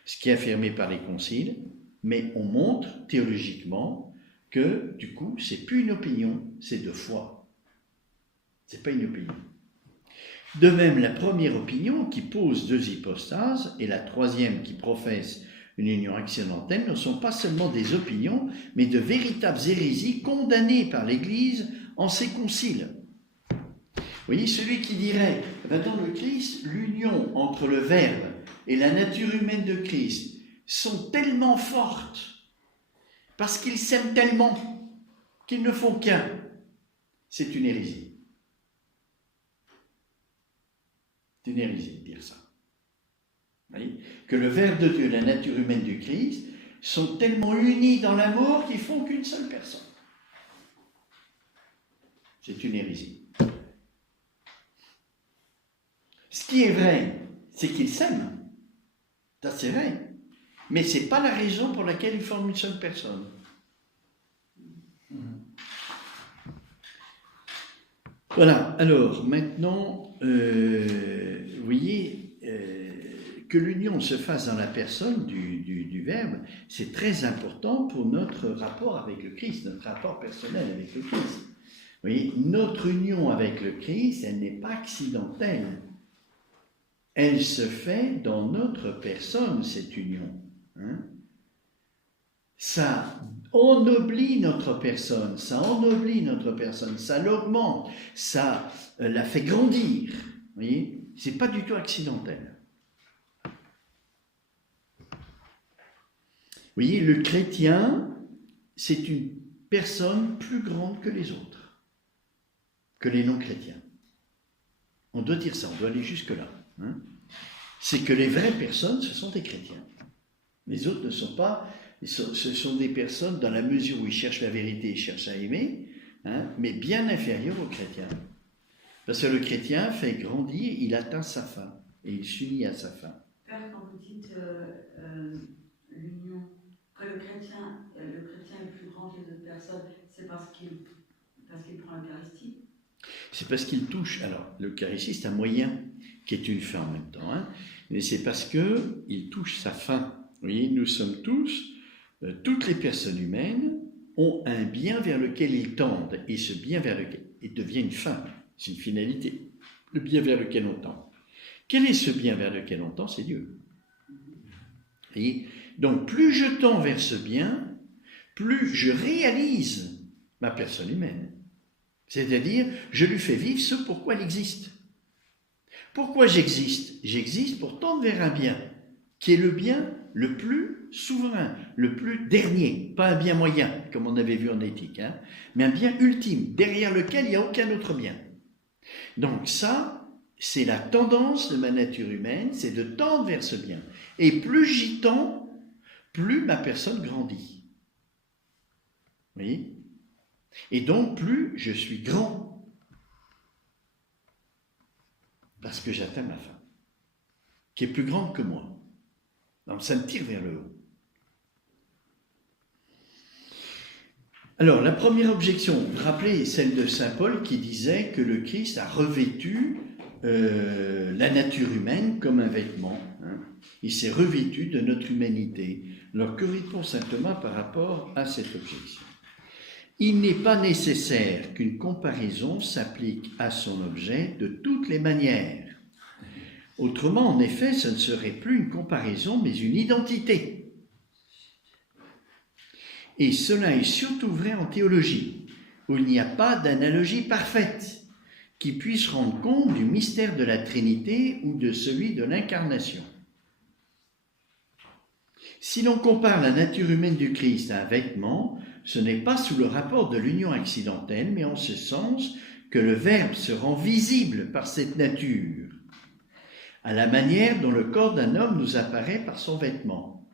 Ce qui est affirmé par les conciles, mais on montre théologiquement que du coup, c'est plus une opinion, c'est de foi. C'est pas une opinion. De même, la première opinion qui pose 2 hypostases et la troisième qui professe une union accidentelle ne sont pas seulement des opinions, mais de véritables hérésies condamnées par l'Église en ses conciles. Vous voyez, celui qui dirait, dans le Christ, l'union entre le Verbe et la nature humaine de Christ sont tellement fortes, parce qu'ils s'aiment tellement, qu'ils ne font qu'un. C'est une hérésie. C'est une hérésie de dire ça. Vous voyez ? Que le Verbe de Dieu et la nature humaine du Christ sont tellement unis dans l'amour qu'ils font qu'une seule personne. C'est une hérésie. Ce qui est vrai, c'est qu'ils s'aiment. Ça, c'est vrai. Mais ce n'est pas la raison pour laquelle ils forment une seule personne. Voilà. Alors, maintenant, vous voyez, que l'union se fasse dans la personne du Verbe, c'est très important pour notre rapport avec le Christ, notre rapport personnel avec le Christ. Vous voyez, notre union avec le Christ, elle n'est pas accidentelle. Elle se fait dans notre personne, cette union. Hein? Ça ennoblit notre personne, ça l'augmente, ça la fait grandir. Vous voyez, c'est pas du tout accidentel. Vous voyez, le chrétien, c'est une personne plus grande que les autres, que les non-chrétiens. On doit dire ça, on doit aller jusque-là. Hein. C'est que les vraies personnes, ce sont des chrétiens. Les autres ne sont pas, ce sont des personnes dans la mesure où ils cherchent la vérité, ils cherchent à aimer, hein, mais bien inférieurs aux chrétiens. Parce que le chrétien fait grandir, il atteint sa fin, et il s'unit à sa fin. Père, quand vous dites l'union, que le chrétien est plus grand que les autres personnes, c'est parce qu'il prend l'Eucharistie? C'est parce qu'il touche. Alors, l'Eucharistie, c'est un moyen qui est une fin en même temps, hein, mais c'est parce qu'il touche sa fin. Vous voyez, nous sommes tous, toutes les personnes humaines ont un bien vers lequel ils tendent, et ce bien vers lequel il devient une fin, c'est une finalité, le bien vers lequel on tend. Quel est ce bien vers lequel on tend? C'est Dieu. Vous voyez? Donc, plus je tends vers ce bien, plus je réalise ma personne humaine. C'est-à-dire, je lui fais vivre ce pourquoi elle existe. Pourquoi j'existe? J'existe pour tendre vers un bien, qui est le bien le plus souverain, le plus dernier, pas un bien moyen, comme on avait vu en éthique, hein, mais un bien ultime, derrière lequel il n'y a aucun autre bien. Donc ça, c'est la tendance de ma nature humaine, c'est de tendre vers ce bien. Et plus j'y tends, plus ma personne grandit. Vous voyez? Et donc, plus je suis grand. Parce que j'atteins ma fin, qui est plus grande que moi. Donc, ça me tire vers le haut. Alors, la première objection, vous vous rappelez, celle de saint Paul qui disait que le Christ a revêtu la nature humaine comme un vêtement. Hein. Il s'est revêtu de notre humanité. Alors, que répond saint Thomas par rapport à cette objection? Il n'est pas nécessaire qu'une comparaison s'applique à son objet de toutes les manières. Autrement, en effet, ce ne serait plus une comparaison, mais une identité. Et cela est surtout vrai en théologie, où il n'y a pas d'analogie parfaite qui puisse rendre compte du mystère de la Trinité ou de celui de l'incarnation. Si l'on compare la nature humaine du Christ à un vêtement, ce n'est pas sous le rapport de l'union accidentelle, mais en ce sens que le Verbe se rend visible par cette nature, à la manière dont le corps d'un homme nous apparaît par son vêtement.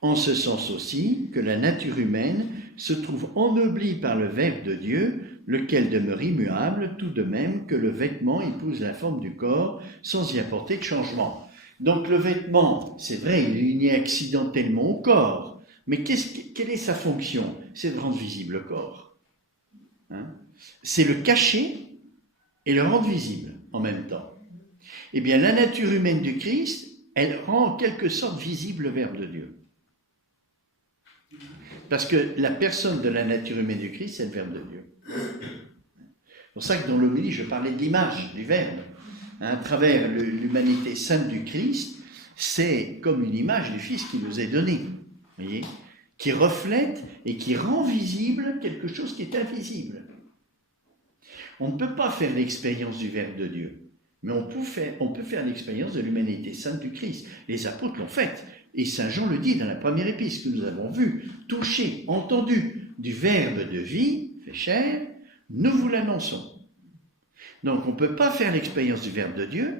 En ce sens aussi que la nature humaine se trouve ennoblie par le Verbe de Dieu, lequel demeure immuable, tout de même que le vêtement épouse la forme du corps sans y apporter de changement. Donc le vêtement, c'est vrai, il est uni accidentellement au corps, mais quelle est sa fonction? C'est de rendre visible le corps. Hein? C'est le cacher et le rendre visible en même temps. Eh bien, la nature humaine du Christ, elle rend en quelque sorte visible le Verbe de Dieu. Parce que la personne de la nature humaine du Christ, c'est le Verbe de Dieu. C'est pour ça que dans l'homélie, je parlais de l'image du Verbe. À travers l'humanité sainte du Christ, c'est comme une image du Fils qui nous est donnée, voyez, qui reflète et qui rend visible quelque chose qui est invisible. On ne peut pas faire l'expérience du Verbe de Dieu, mais on peut faire l'expérience de l'humanité sainte du Christ. Les apôtres l'ont faite, et saint Jean le dit dans la première épître que nous avons vue, touché, entendu du Verbe de vie, fait chair, nous vous l'annonçons. Donc on ne peut pas faire l'expérience du Verbe de Dieu,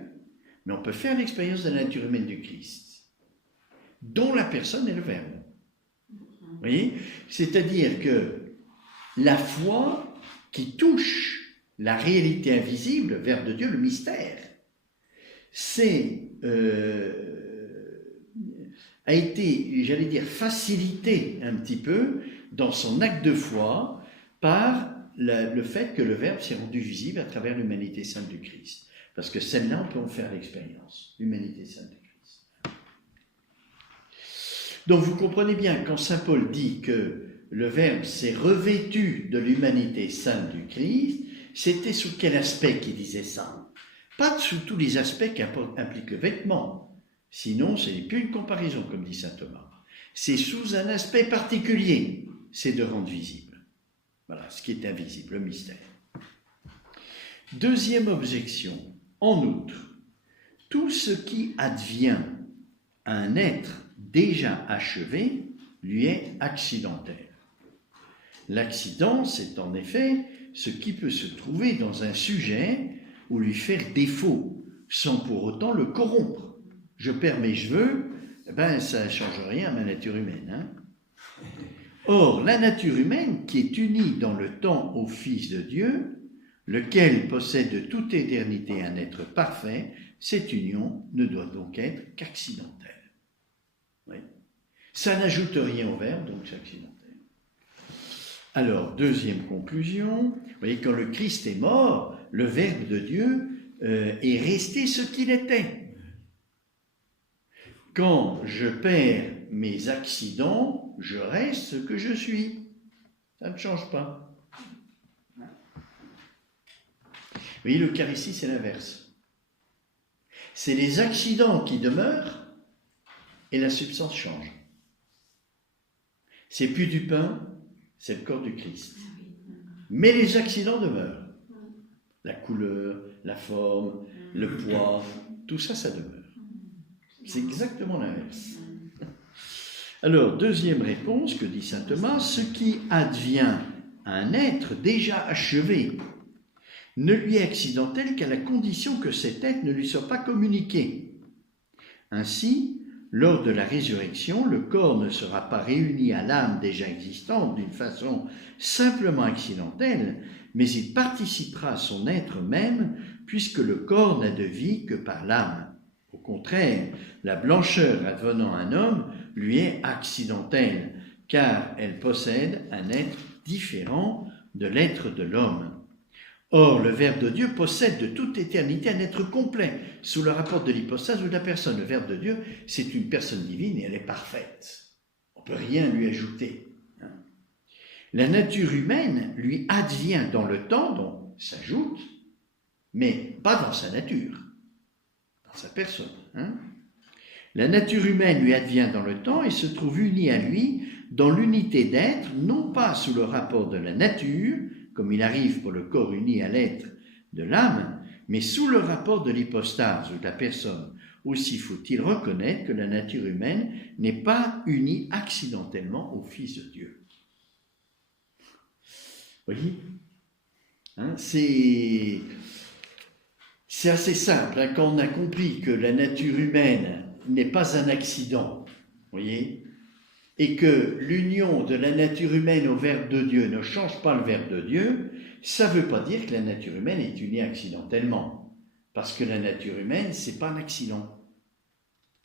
mais on peut faire l'expérience de la nature humaine du Christ, dont la personne est le Verbe. Vous voyez? C'est-à-dire que la foi qui touche la réalité invisible, le Verbe de Dieu, le mystère, a été, j'allais dire, facilité un petit peu dans son acte de foi par le fait que le Verbe s'est rendu visible à travers l'humanité sainte du Christ. Parce que celle-là, on peut en faire l'expérience, l'humanité sainte du Christ. Donc vous comprenez bien, quand saint Paul dit que le Verbe s'est revêtu de l'humanité sainte du Christ, c'était sous quel aspect qu'il disait ça? Pas sous tous les aspects qu'implique le vêtement. Sinon, ce n'est plus une comparaison, comme dit saint Thomas. C'est sous un aspect particulier, c'est de rendre visible. Voilà, ce qui est invisible, le mystère. Deuxième objection. En outre, tout ce qui advient à un être déjà achevé lui est accidentel. L'accident, c'est en effet ce qui peut se trouver dans un sujet ou lui faire défaut, sans pour autant le corrompre. Je perds mes cheveux, ça ne change rien à ma nature humaine. Hein. Or, la nature humaine, qui est unie dans le temps au Fils de Dieu, lequel possède de toute éternité un être parfait, cette union ne doit donc être qu'accidentelle. Oui. Ça n'ajoute rien au Verbe, donc c'est accidentel. Alors, deuxième conclusion, vous voyez, quand le Christ est mort, le Verbe de Dieu est resté ce qu'il était. Quand je perds mes accidents, je reste ce que je suis. Ça ne change pas. Vous voyez, l'Eucharistie, c'est l'inverse. C'est les accidents qui demeurent et la substance change. C'est plus du pain, c'est le corps du Christ. Mais les accidents demeurent. La couleur, la forme, le poids, tout ça, ça demeure. C'est exactement l'inverse. Alors, deuxième réponse que dit saint Thomas, ce qui advient à un être déjà achevé ne lui est accidentel qu'à la condition que cet être ne lui soit pas communiqué. Ainsi, lors de la résurrection, le corps ne sera pas réuni à l'âme déjà existante d'une façon simplement accidentelle, mais il participera à son être même, puisque le corps n'a de vie que par l'âme. Au contraire, la blancheur advenant à un homme lui est accidentelle, car elle possède un être différent de l'être de l'homme. Or, le Verbe de Dieu possède de toute éternité un être complet, sous le rapport de l'hypostase ou de la personne. Le Verbe de Dieu, c'est une personne divine et elle est parfaite. On ne peut rien lui ajouter. La nature humaine lui advient dans le temps, donc s'ajoute, mais pas dans sa nature, dans sa personne. La nature humaine lui advient dans le temps et se trouve unie à lui dans l'unité d'être, non pas sous le rapport de la nature, comme il arrive pour le corps uni à l'être de l'âme, mais sous le rapport de l'hypostase ou de la personne. Aussi faut-il reconnaître que la nature humaine n'est pas unie accidentellement au Fils de Dieu. Vous voyez, c'est assez simple. Quand on a compris que la nature humaine n'est pas un accident, voyez, et que l'union de la nature humaine au Verbe de Dieu ne change pas le Verbe de Dieu, ça ne veut pas dire que la nature humaine est unie accidentellement. Parce que la nature humaine, ce n'est pas un accident.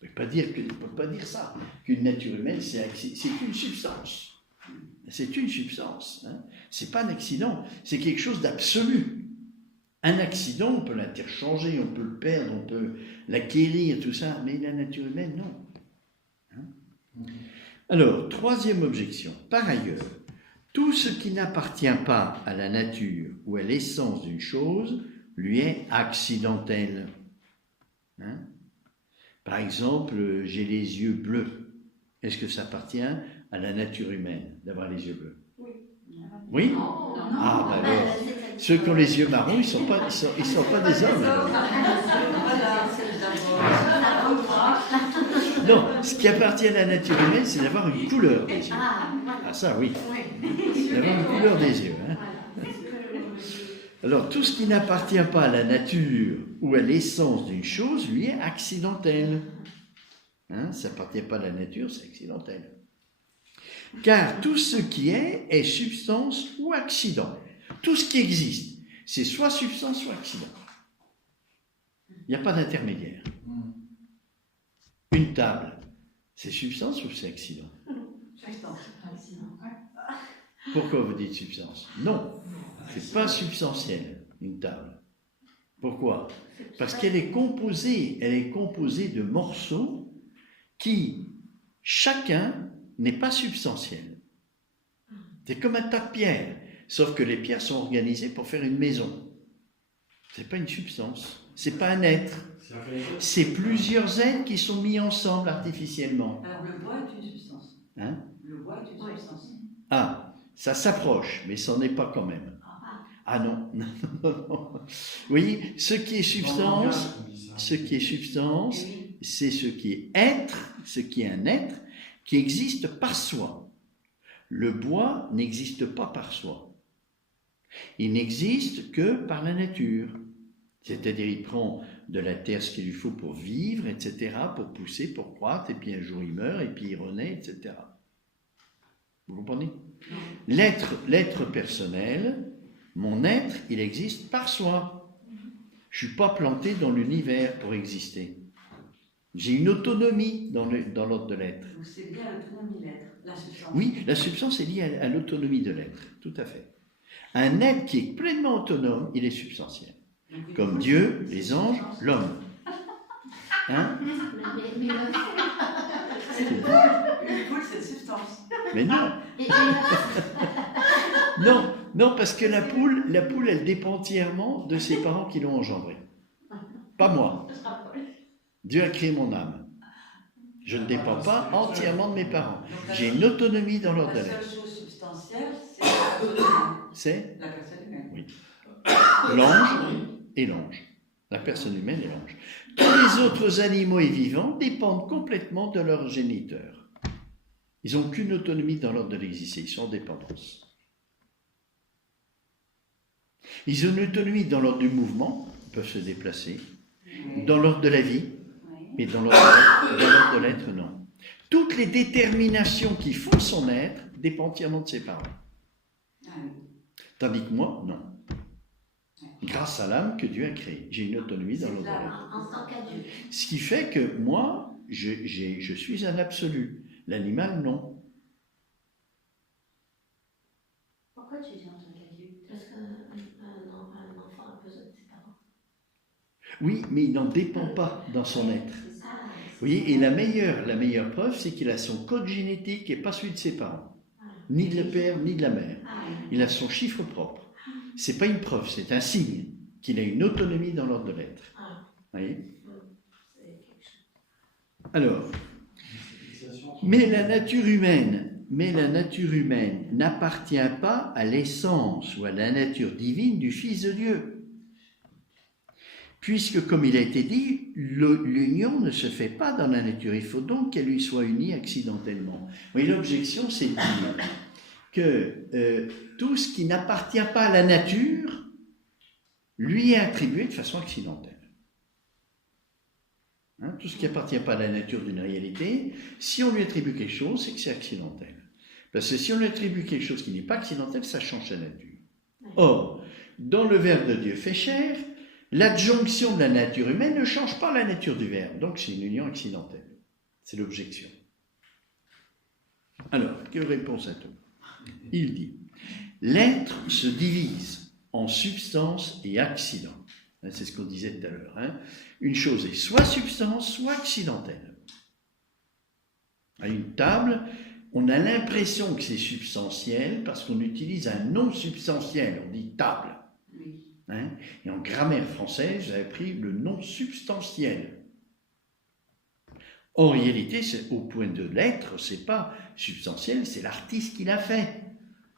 On ne peut pas dire ça, qu'une nature humaine, c'est une substance. C'est une substance. Ce n'est pas un accident, c'est quelque chose d'absolu. Un accident, on peut l'interchanger, on peut le perdre, on peut l'acquérir, tout ça, mais la nature humaine, non. Alors, troisième objection. Par ailleurs, tout ce qui n'appartient pas à la nature ou à l'essence d'une chose lui est accidentel. Par exemple, j'ai les yeux bleus. Est-ce que ça appartient à la nature humaine d'avoir les yeux bleus? Oui. Non. Ah, ben alors, ceux qui ont les yeux marrons, ils ne sont pas des hommes. Alors. Non, ce qui appartient à la nature humaine, c'est d'avoir une couleur des yeux. Ah, ça, oui. D'avoir une couleur des yeux. Alors, tout ce qui n'appartient pas à la nature ou à l'essence d'une chose, lui, est accidentel. Ça n'appartient pas à la nature, c'est accidentel. Car tout ce qui est substance ou accident. Tout ce qui existe, c'est soit substance, soit accident. Il n'y a pas d'intermédiaire. Une table, c'est substance ou c'est accident? Substance. Pourquoi vous dites substance? Non, c'est pas substantiel, une table. Pourquoi? Parce qu'elle est composée de morceaux qui, chacun, n'est pas substantiel. C'est comme un tas de pierres, sauf que les pierres sont organisées pour faire une maison. C'est pas une substance, c'est pas un être. C'est plusieurs êtres qui sont mis ensemble artificiellement. Alors le bois est une substance. Le bois est une substance. Ah, ça s'approche, mais ça n'en est pas quand même. Ah non. Vous voyez, ce qui est substance, c'est ce qui est être, ce qui est un être, qui existe par soi. Le bois n'existe pas par soi. Il n'existe que par la nature. C'est-à-dire, il prend de la terre ce qu'il lui faut pour vivre, etc., pour pousser, pour croître, et puis un jour il meurt, et puis il renaît, etc. Vous comprenez? L'être personnel, mon être, il existe par soi. Je ne suis pas planté dans l'univers pour exister. J'ai une autonomie dans l'ordre de l'être. Donc c'est lié à l'autonomie de l'être, la substance. Oui, la substance est liée à l'autonomie de l'être, tout à fait. Un être qui est pleinement autonome, il est substantiel. Comme Dieu, les anges, l'homme. Une poule, c'est une substance. Mais non. Non, parce que la poule, elle dépend entièrement de ses parents qui l'ont engendrée. Pas moi. Dieu a créé mon âme. Je ne dépends pas entièrement de mes parents. J'ai une autonomie dans l'ordre de l'être. La seule chose substantielle, c'est la personne humaine. C'est La personne humaine. Oui. L'ange et l'ange. La personne humaine est l'ange. Tous les autres animaux et vivants dépendent complètement de leur géniteur. Ils n'ont qu'une autonomie dans l'ordre de l'exister, ils sont en dépendance. Ils ont une autonomie dans l'ordre du mouvement, ils peuvent se déplacer, dans l'ordre de la vie, mais dans l'ordre de l'être, non. Toutes les déterminations qui font son être dépendent entièrement de ses parents. Tandis que moi, non. Grâce à l'âme que Dieu a créée, j'ai une autonomie dans l'ordre de l'être. En tant qu'adulte. Ce qui fait que moi, je suis un absolu. L'animal, non. Pourquoi tu dis en tant qu'adulte? Parce qu'un enfant a besoin de ses parents. Oui, mais il n'en dépend pas dans son être. Vous voyez, et la meilleure preuve, c'est qu'il a son code génétique et pas celui de ses parents. Ni de le père, ni de la mère. Il a son chiffre propre. C'est pas une preuve, c'est un signe qu'il a une autonomie dans l'ordre de l'être. Vous voyez? Alors, mais la nature humaine n'appartient pas à l'essence ou à la nature divine du Fils de Dieu. Puisque, comme il a été dit, l'union ne se fait pas dans la nature. Il faut donc qu'elle lui soit unie accidentellement. Oui, l'objection, c'est de dire que tout ce qui n'appartient pas à la nature lui est attribué de façon accidentelle. Hein, tout ce qui n'appartient pas à la nature d'une réalité, si on lui attribue quelque chose, c'est que c'est accidentel. Parce que si on lui attribue quelque chose qui n'est pas accidentel, ça change sa nature. Or, dans le Verbe de Dieu fait chair, l'adjonction de la nature humaine ne change pas la nature du Verbe. Donc c'est une union accidentelle. C'est l'objection. Alors, quelle réponse à tout? Il dit, l'être se divise en substance et accident. C'est ce qu'on disait tout à l'heure. Hein. Une chose est soit substance, soit accidentelle. À une table, on a l'impression que c'est substantiel parce qu'on utilise un nom substantiel. On dit table. Hein. Et en grammaire française, j'avais pris le nom substantiel. En réalité, c'est, au point de l'être, c'est pas substantiel, c'est l'artiste qui l'a fait.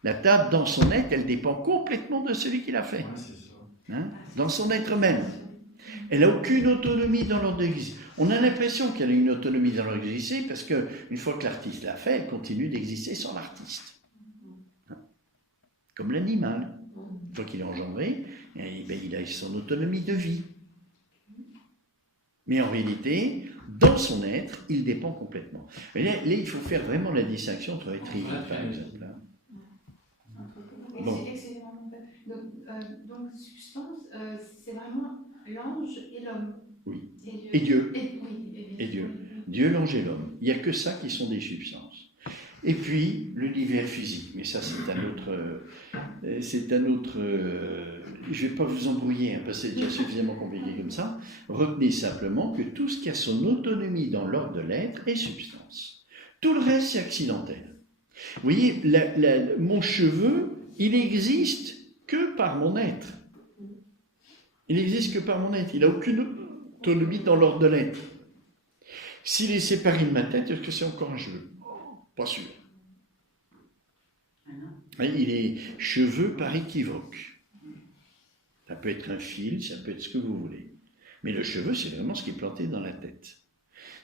La table, dans son être, elle dépend complètement de celui qui l'a fait. Hein, dans son être même. Elle n'a aucune autonomie dans l'ordre d'exister. On a l'impression qu'elle a une autonomie dans l'ordre d'exister parce qu'une fois que l'artiste l'a fait, elle continue d'exister sans l'artiste. Hein, comme l'animal. Une fois qu'il est engendré, il a son autonomie de vie. Mais en réalité, dans son être, il dépend complètement. Mais là, il faut faire vraiment la distinction entre être et vie, par exemple. Bon. Excellent. Donc, substance, c'est vraiment l'ange et l'homme. Oui. Et Dieu. Et Dieu. Dieu, l'ange et l'homme. Il n'y a que ça qui sont des substances. Et puis, l'univers physique. Mais ça, c'est un autre... je ne vais pas vous embrouiller, hein, parce que c'est déjà suffisamment compliqué comme ça. Retenez simplement que tout ce qui a son autonomie dans l'ordre de l'être est substance. Tout le reste, c'est accidentel. Vous voyez, mon cheveu, il n'existe que par mon être. Il n'existe que par mon être. Il n'a aucune autonomie dans l'ordre de l'être. S'il est séparé de ma tête, est-ce que c'est encore un cheveu? Pas sûr. Il est cheveux par équivoque. Ça peut être un fil, ça peut être ce que vous voulez. Mais le cheveu, c'est vraiment ce qui est planté dans la tête.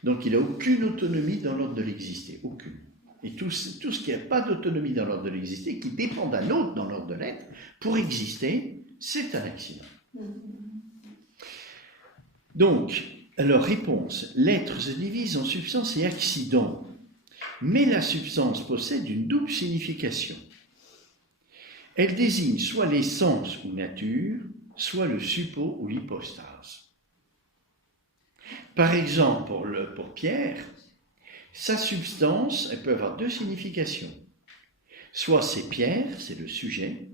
Donc il n'a aucune autonomie dans l'ordre de l'exister. Aucune. Et tout ce qui n'a pas d'autonomie dans l'ordre de l'exister, qui dépend d'un autre dans l'ordre de l'être, pour exister, c'est un accident. Donc, alors réponse, l'être se divise en substance et accident, mais la substance possède une double signification. Elle désigne soit l'essence ou nature, soit le suppôt ou l'hypostase. Par exemple, pour Pierre, sa substance, elle peut avoir deux significations. Soit c'est Pierre, c'est le sujet,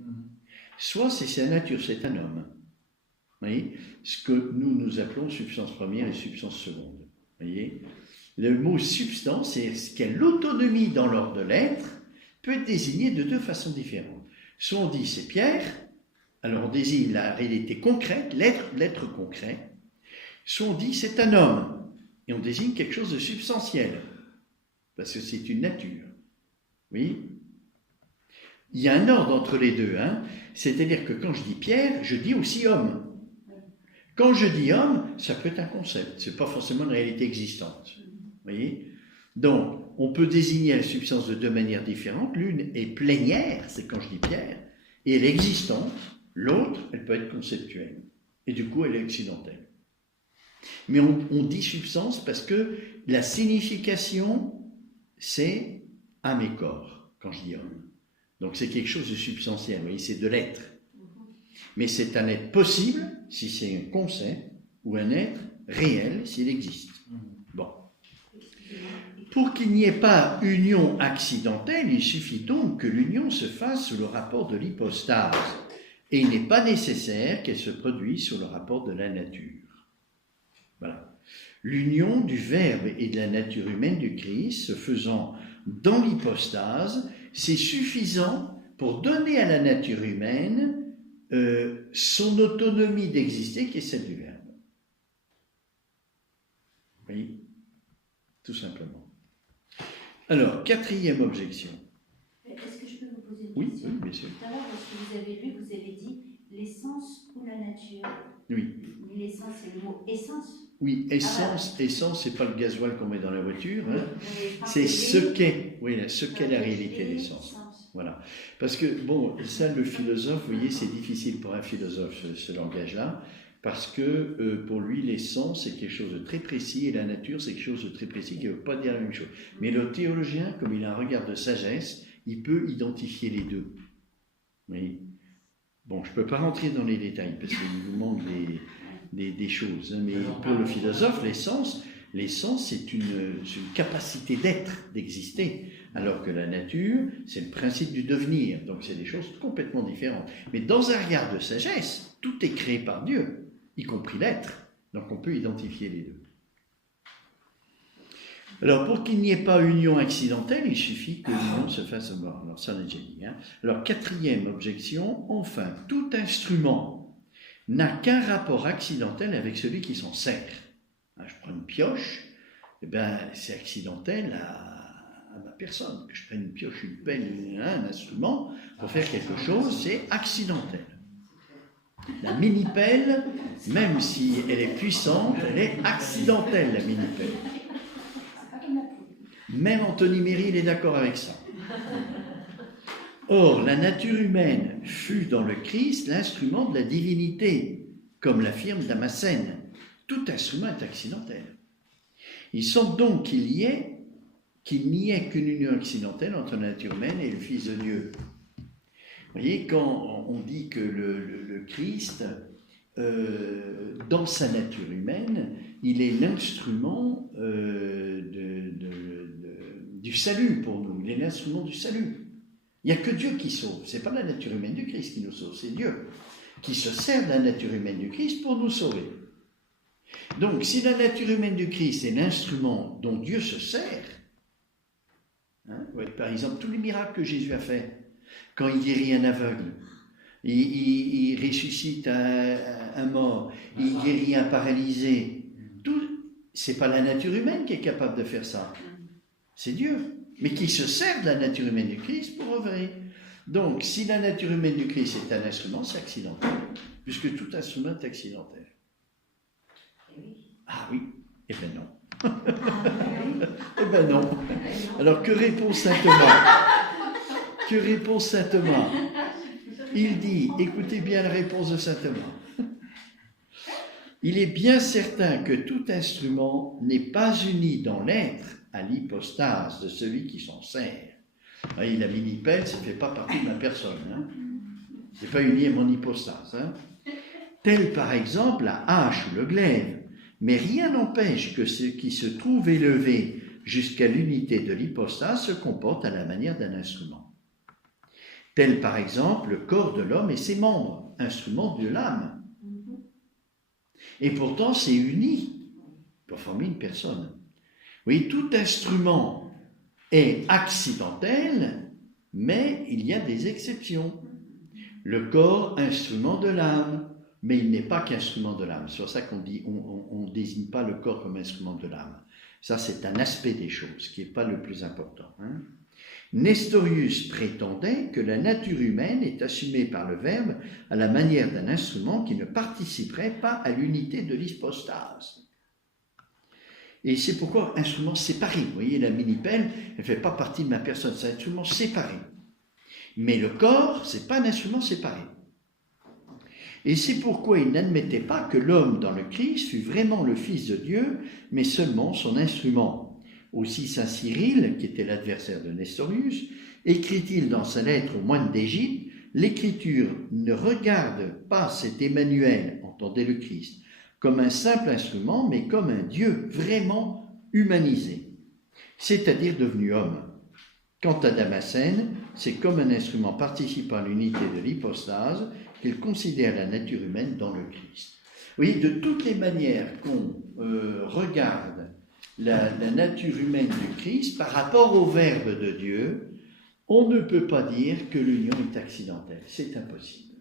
soit c'est sa nature, c'est un homme. Vous voyez, ce que nous appelons substance première et substance seconde. Vous voyez, le mot substance, c'est ce qui a l'autonomie dans l'ordre de l'être, peut être désigné de deux façons différentes. Soit on dit c'est Pierre, alors on désigne la réalité concrète, l'être concret. Soit on dit c'est un homme, et on désigne quelque chose de substantiel, parce que c'est une nature. Oui. Il y a un ordre entre les deux, hein. C'est-à-dire que quand je dis Pierre, je dis aussi homme. Quand je dis homme, ça peut être un concept, ce n'est pas forcément une réalité existante. Vous voyez? Donc, on peut désigner la substance de deux manières différentes. L'une est plénière, c'est quand je dis pierre, et elle est existante. L'autre, elle peut être conceptuelle. Et du coup, elle est accidentelle. Mais on dit substance parce que la signification, c'est âme et corps, quand je dis homme. Donc, c'est quelque chose de substantiel, vous voyez, c'est de l'être. Mais c'est un être possible, si c'est un concept, ou un être réel, s'il existe. Bon. Pour qu'il n'y ait pas union accidentelle, il suffit donc que l'union se fasse sous le rapport de l'hypostase. Et il n'est pas nécessaire qu'elle se produise sous le rapport de la nature. Voilà. L'union du Verbe et de la nature humaine du Christ se faisant dans l'hypostase, c'est suffisant pour donner à la nature humaine son autonomie d'exister qui est celle du Verbe. Vous voyez? Tout simplement. Alors, quatrième objection. Est-ce que je peux vous poser une Oui, question? oui, bien sûr. Tout à l'heure, lorsque vous avez lu, vous avez dit l'essence ou la nature. Oui. Mais l'essence, c'est le mot essence. Oui, essence, essence, c'est pas le gasoil qu'on met dans la voiture, hein. Mais C'est ce qu'est, oui, ce qu'est la parler réalité de l'essence. essence. Voilà. Parce que, bon, ça, le philosophe, vous voyez, c'est difficile pour un philosophe, ce langage-là, parce que pour lui, l'essence, c'est quelque chose de très précis, et la nature, c'est quelque chose de très précis qui ne veut pas dire la même chose. Mais le théologien, comme il a un regard de sagesse, il peut identifier les deux. Oui. Bon, je ne peux pas rentrer dans les détails, parce qu'il vous manque des choses, hein, mais pour le philosophe, l'essence, c'est une capacité d'être, d'exister, alors que la nature, c'est le principe du devenir, donc c'est des choses complètement différentes. Mais dans un regard de sagesse, tout est créé par Dieu, y compris l'être, donc on peut identifier les deux. Alors, pour qu'il n'y ait pas union accidentelle, il suffit que l'union se fasse mort. Alors, ça, on a déjà dit. Hein. Alors, quatrième objection, enfin, tout instrument n'a qu'un rapport accidentel avec celui qui s'en sert. Hein, je prends une pioche, eh ben, c'est accidentel à ma personne. Que je prenne une pioche, une pelle, un instrument, pour faire quelque chose, c'est accidentel. La mini-pelle, même si elle est puissante, elle est accidentelle, la mini-pelle. Même Anthony Méry, il est d'accord avec ça. Or, la nature humaine fut dans le Christ l'instrument de la divinité, comme l'affirme Damascène. Tout instrument est accidentel. Il semble donc qu'il n'y ait qu'une union accidentelle entre la nature humaine et le Fils de Dieu. Vous voyez, quand on dit que le Christ, dans sa nature humaine, il est l'instrument du salut pour nous, il est l'instrument du salut. Il n'y a que Dieu qui sauve, ce n'est pas la nature humaine du Christ qui nous sauve, c'est Dieu qui se sert de la nature humaine du Christ pour nous sauver. Donc, si la nature humaine du Christ est l'instrument dont Dieu se sert, hein, ouais, par exemple, tous les miracles que Jésus a fait, quand il guérit un aveugle, il ressuscite un mort, il guérit un paralysé, c'est pas la nature humaine qui est capable de faire ça, c'est Dieu, mais qui se sert de la nature humaine du Christ pour œuvrer. Donc, si la nature humaine du Christ est un instrument, c'est accidentel, puisque tout instrument est accidentel. Ah oui, eh bien non. Eh bien non. Alors, que répond saint Thomas? Que répond saint Thomas? Il dit, écoutez bien la réponse de saint Thomas. Il est bien certain que tout instrument n'est pas uni dans l'être à l'hypostase de celui qui s'en sert. Voyez, la mini-pelle, ça ne fait pas partie de ma personne. Hein. Ce n'est pas uni à mon hypostase. Hein. Tel par exemple la hache ou le glaive. Mais rien n'empêche que ce qui se trouve élevé jusqu'à l'unité de l'hypostase se comporte à la manière d'un instrument. Tel par exemple le corps de l'homme et ses membres, instrument de l'âme. Et pourtant c'est uni pour former une personne. Oui, tout instrument est accidentel, mais il y a des exceptions. Le corps, instrument de l'âme, mais il n'est pas qu'instrument de l'âme. C'est pour ça qu'on dit, on désigne pas le corps comme instrument de l'âme. Ça, c'est un aspect des choses qui n'est pas le plus important. Hein. Nestorius prétendait que la nature humaine est assumée par le Verbe à la manière d'un instrument qui ne participerait pas à l'unité de l'hypostase. Et c'est pourquoi instrument séparé. Vous voyez, la mini-pelle, elle ne fait pas partie de ma personne, c'est un instrument séparé. Mais le corps, ce n'est pas un instrument séparé. Et c'est pourquoi il n'admettait pas que l'homme dans le Christ fût vraiment le Fils de Dieu, mais seulement son instrument. Aussi saint Cyril, qui était l'adversaire de Nestorius, écrit-il dans sa lettre aux moines d'Égypte, « L'Écriture ne regarde pas cet Emmanuel, entendez le Christ, comme un simple instrument, mais comme un Dieu vraiment humanisé, c'est-à-dire devenu homme. Quant à Damascène, c'est comme un instrument participant à l'unité de l'hypostase qu'il considère la nature humaine dans le Christ. » Vous voyez, de toutes les manières qu'on regarde la nature humaine du Christ par rapport au Verbe de Dieu, on ne peut pas dire que l'union est accidentelle. C'est impossible.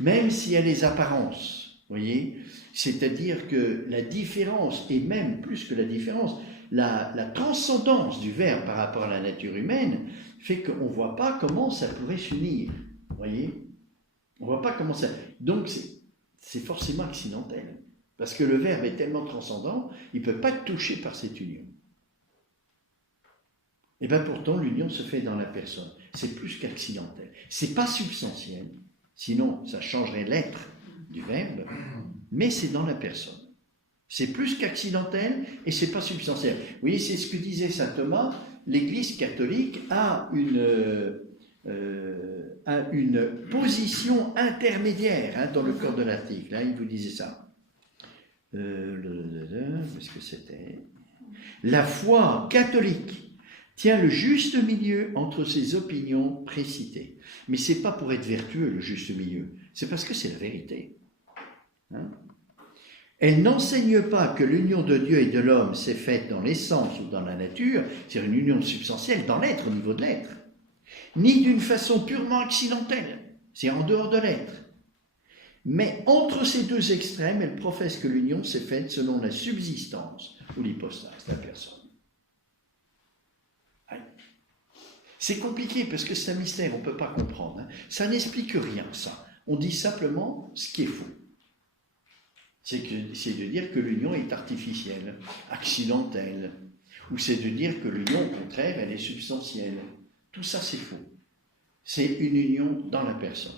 Même s'il y a les apparences, vous voyez, c'est-à-dire que la différence, et même plus que la différence, la transcendance du Verbe par rapport à la nature humaine fait qu'on ne voit pas comment ça pourrait s'unir. Vous voyez, on ne voit pas comment ça... Donc c'est forcément accidentel. Parce que le Verbe est tellement transcendant, il ne peut pas être touché par cette union. Et bien pourtant, l'union se fait dans la personne. C'est plus qu'accidentel. Ce n'est pas substantiel, sinon ça changerait l'être du Verbe, mais c'est dans la personne. C'est plus qu'accidentel et ce n'est pas substantiel. Vous voyez, c'est ce que disait saint Thomas, l'Église catholique a une position intermédiaire dans le corps de l'article. Il vous disait ça. Qu'est-ce que c'était ? La foi catholique tient le juste milieu entre ces opinions précitées. Mais ce n'est pas pour être vertueux le juste milieu, c'est parce que c'est la vérité. Elle n'enseigne pas que l'union de Dieu et de l'homme s'est faite dans l'essence ou dans la nature, c'est-à-dire une union substantielle dans l'être, au niveau de l'être, ni d'une façon purement accidentelle, c'est en dehors de l'être. Mais entre ces deux extrêmes, elle professe que l'union s'est faite selon la subsistance ou l'hypostase de la personne. C'est compliqué parce que c'est un mystère, on ne peut pas comprendre. Ça n'explique rien, ça. On dit simplement ce qui est faux. C'est de dire que l'union est artificielle, accidentelle, ou c'est de dire que l'union, au contraire, elle est substantielle. Tout ça, c'est faux. C'est une union dans la personne.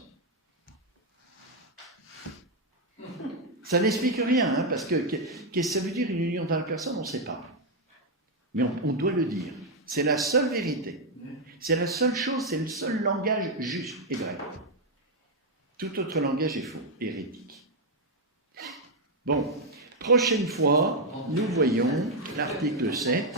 Ça n'explique rien, parce que qu'est-ce que ça veut dire une union dans la personne, on ne sait pas. Mais on doit le dire. C'est la seule vérité. C'est la seule chose, c'est le seul langage juste et vrai. Tout autre langage est faux, hérétique. Bon, prochaine fois, nous voyons l'article 7.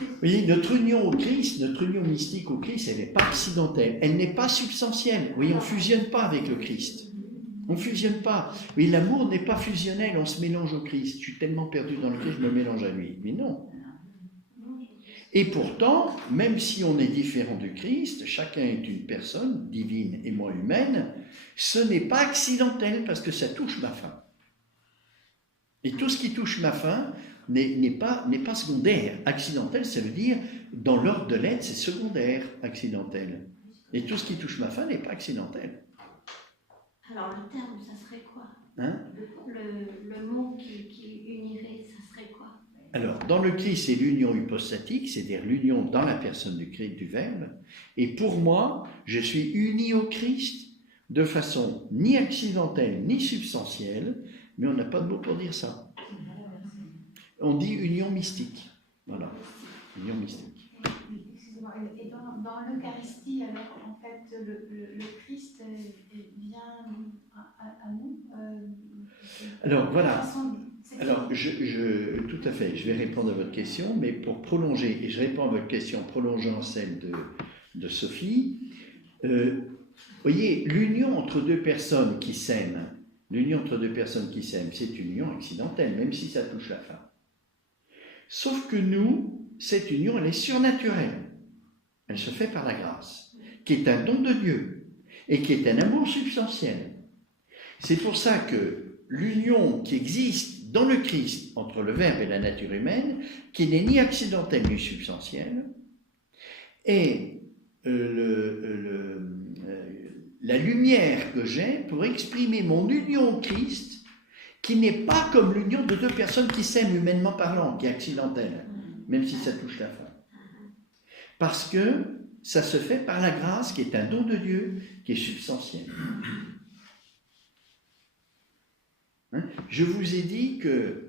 Vous voyez, notre union au Christ, notre union mystique au Christ, elle n'est pas accidentelle, elle n'est pas substantielle. Vous voyez, on ne fusionne pas avec le Christ. On ne fusionne pas. Oui, l'amour n'est pas fusionnel, on se mélange au Christ. Je suis tellement perdu dans le Christ, je me mélange à lui. Mais non. Et pourtant, même si on est différent du Christ, chacun est une personne divine et moi humaine, ce n'est pas accidentel parce que ça touche ma fin. Et tout ce qui touche ma fin n'est pas secondaire. Accidentel, ça veut dire, dans l'ordre de l'être, c'est secondaire, accidentel. Et tout ce qui touche ma fin n'est pas accidentel. Alors le terme, ça serait quoi ? Le mot qui unirait, ça serait quoi ? Alors, dans le Christ, c'est l'union hypostatique, c'est-à-dire l'union dans la personne du Christ, du Verbe. Et pour moi, je suis uni au Christ de façon ni accidentelle, ni substantielle, mais on n'a pas de mot pour dire ça. On dit union mystique. Voilà, union mystique. Excusez-moi, et dans l'Eucharistie, alors, en fait, le Christ vient à nous alors, voilà. Alors, tout à fait, je vais répondre à votre question, mais pour prolonger, et je réponds à votre question prolongeant celle de Sophie, voyez, l'union entre deux personnes qui s'aiment, c'est une union accidentelle, même si ça touche la fin. Sauf que nous, cette union, elle est surnaturelle. Elle se fait par la grâce, qui est un don de Dieu, et qui est un amour substantiel. C'est pour ça que l'union qui existe dans le Christ entre le Verbe et la nature humaine, qui n'est ni accidentel ni substantiel, et la lumière que j'ai pour exprimer mon union au Christ, qui n'est pas comme l'union de deux personnes qui s'aiment humainement parlant, qui est accidentelle, même si ça touche la fin. Parce que ça se fait par la grâce, qui est un don de Dieu, qui est substantiel. Hein? Je vous ai dit que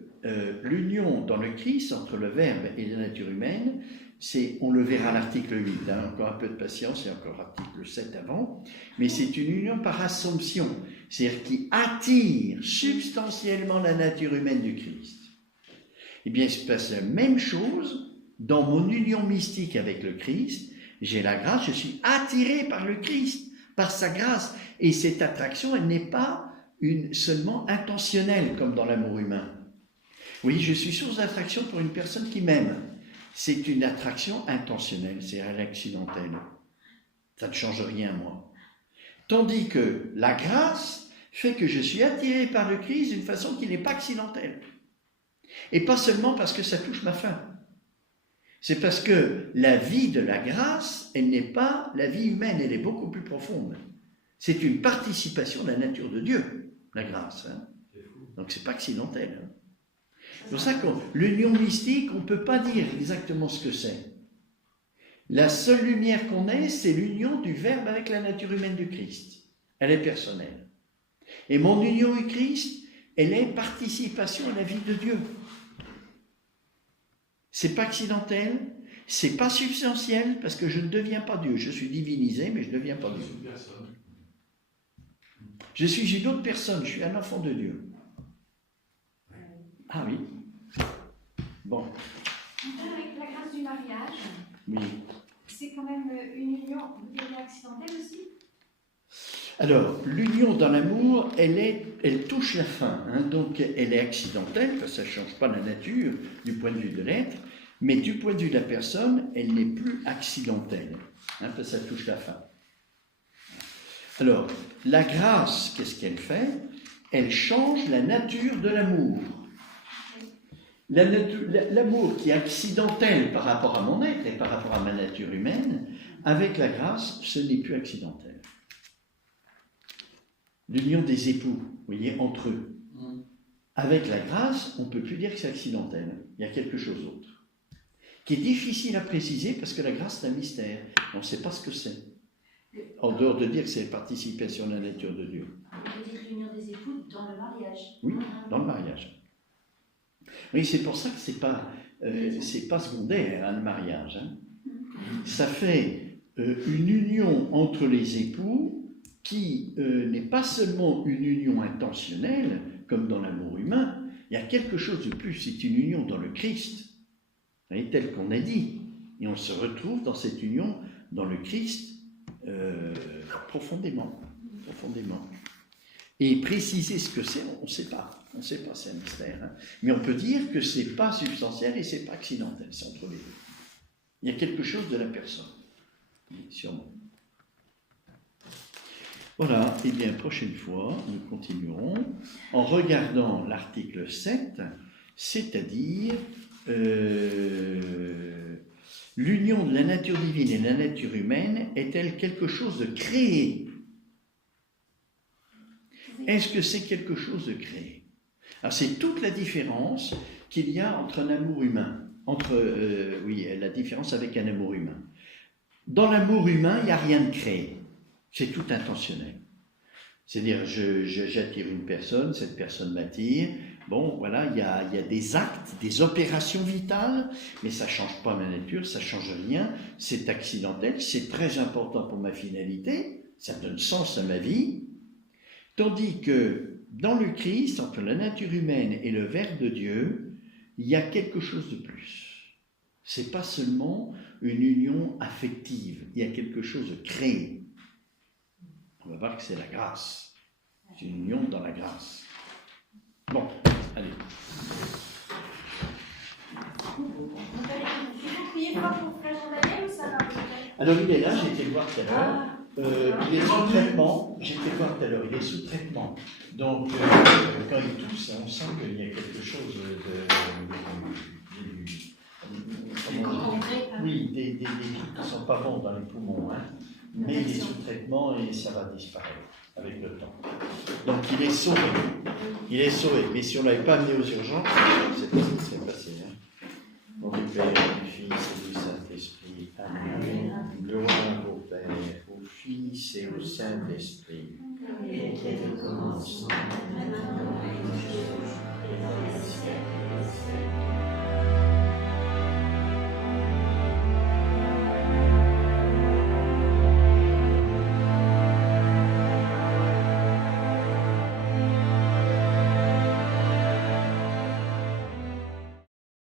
l'union dans le Christ entre le Verbe et la nature humaine, on le verra à l'article 8, hein, encore un peu de patience, et encore l'article 7 avant, mais c'est une union par assomption, c'est-à-dire qui attire substantiellement la nature humaine du Christ. Eh bien, il se passe la même chose dans mon union mystique avec le Christ. J'ai la grâce, je suis attiré par le Christ, par sa grâce, et cette attraction, elle n'est pas seulement intentionnelle, comme dans l'amour humain. Oui, je suis source d'attraction pour une personne qui m'aime. C'est une attraction intentionnelle, c'est accidentelle. Ça ne change rien à moi. Tandis que la grâce fait que je suis attiré par le Christ d'une façon qui n'est pas accidentelle. Et pas seulement parce que ça touche ma fin. C'est parce que la vie de la grâce, elle n'est pas la vie humaine, elle est beaucoup plus profonde. C'est une participation de la nature de Dieu, la grâce. Hein. Donc c'est pas accidentel. Hein. C'est pour ça que l'union mystique, on ne peut pas dire exactement ce que c'est. La seule lumière qu'on ait, c'est l'union du Verbe avec la nature humaine du Christ. Elle est personnelle. Et mon union au Christ, elle est participation à la vie de Dieu. C'est pas accidentel, c'est pas substantiel, parce que je ne deviens pas Dieu. Je suis divinisé, mais je ne deviens pas Dieu. Je suis une autre personne, je suis un enfant de Dieu. Ah oui. Bon. Avec la grâce du mariage, Oui. c'est quand même une union accidentelle aussi? Alors, l'union dans l'amour, elle touche la fin, hein, donc elle est accidentelle, parce que ça ne change pas la nature du point de vue de l'être, mais du point de vue de la personne, elle n'est plus accidentelle, hein, parce que ça touche la fin. Alors, la grâce, qu'est-ce qu'elle fait? Elle change la nature de l'amour. L'amour qui est accidentel par rapport à mon être et par rapport à ma nature humaine, avec la grâce, ce n'est plus accidentel. L'union des époux, vous voyez, entre eux. Avec la grâce, on ne peut plus dire que c'est accidentel. Il y a quelque chose d'autre. Qui est difficile à préciser parce que la grâce, c'est un mystère. On ne sait pas ce que c'est. En dehors de dire que c'est participation de la nature de Dieu. Vous dites l'union des époux dans le mariage. Oui, dans le mariage. Oui, c'est pour ça que c'est pas secondaire, hein, le mariage. Hein. Ça fait une union entre les époux qui n'est pas seulement une union intentionnelle, comme dans l'amour humain, il y a quelque chose de plus, c'est une union dans le Christ, hein, tel qu'on a dit. Et on se retrouve dans cette union dans le Christ profondément. Et préciser ce que c'est, on ne sait pas. On ne sait pas, c'est un mystère. Hein. Mais on peut dire que ce n'est pas substantiel et ce n'est pas accidentel, c'est entre les deux. Il y a quelque chose de la personne, sûrement. Voilà, et bien, prochaine fois, nous continuerons en regardant l'article 7, c'est-à-dire l'union de la nature divine et de la nature humaine est-elle quelque chose de créé? Est-ce que c'est quelque chose de créé? Alors, c'est toute la différence qu'il y a entre un amour humain, la différence avec un amour humain. Dans l'amour humain, il n'y a rien de créé. C'est tout intentionnel. C'est-à-dire, j'attire une personne, cette personne m'attire. Bon, voilà, il y a des actes, des opérations vitales, mais ça ne change pas ma nature, ça ne change rien. C'est accidentel, c'est très important pour ma finalité, ça donne sens à ma vie. Tandis que dans le Christ, entre la nature humaine et le Verbe de Dieu, il y a quelque chose de plus. Ce n'est pas seulement une union affective, il y a quelque chose de créé. On va voir que c'est la grâce. C'est une union dans la grâce. Bon, allez. Vous priez pas pour Frère Jean-Daniel ou ça va? Alors il est là, j'ai été le voir tout à l'heure. Il est sous traitement, j'étais voir tout à l'heure, il est sous traitement. Donc, quand il tousse, on sent qu'il y a quelque chose oui, des trucs qui ne sont pas bons dans les poumons, hein. Mais il est sous traitement et ça va disparaître avec le temps. Donc, il est sauvé. Il est sauvé. Mais si on ne l'avait pas amené aux urgences, c'est pas ce qui s'est passé. Hein. Au nom du Père, du Fils et du Saint-Esprit. Amen. Gloire au Père, au Fils et au Saint-Esprit. Il était au commencement, maintenant et toujours, et dans les siècles des siècles.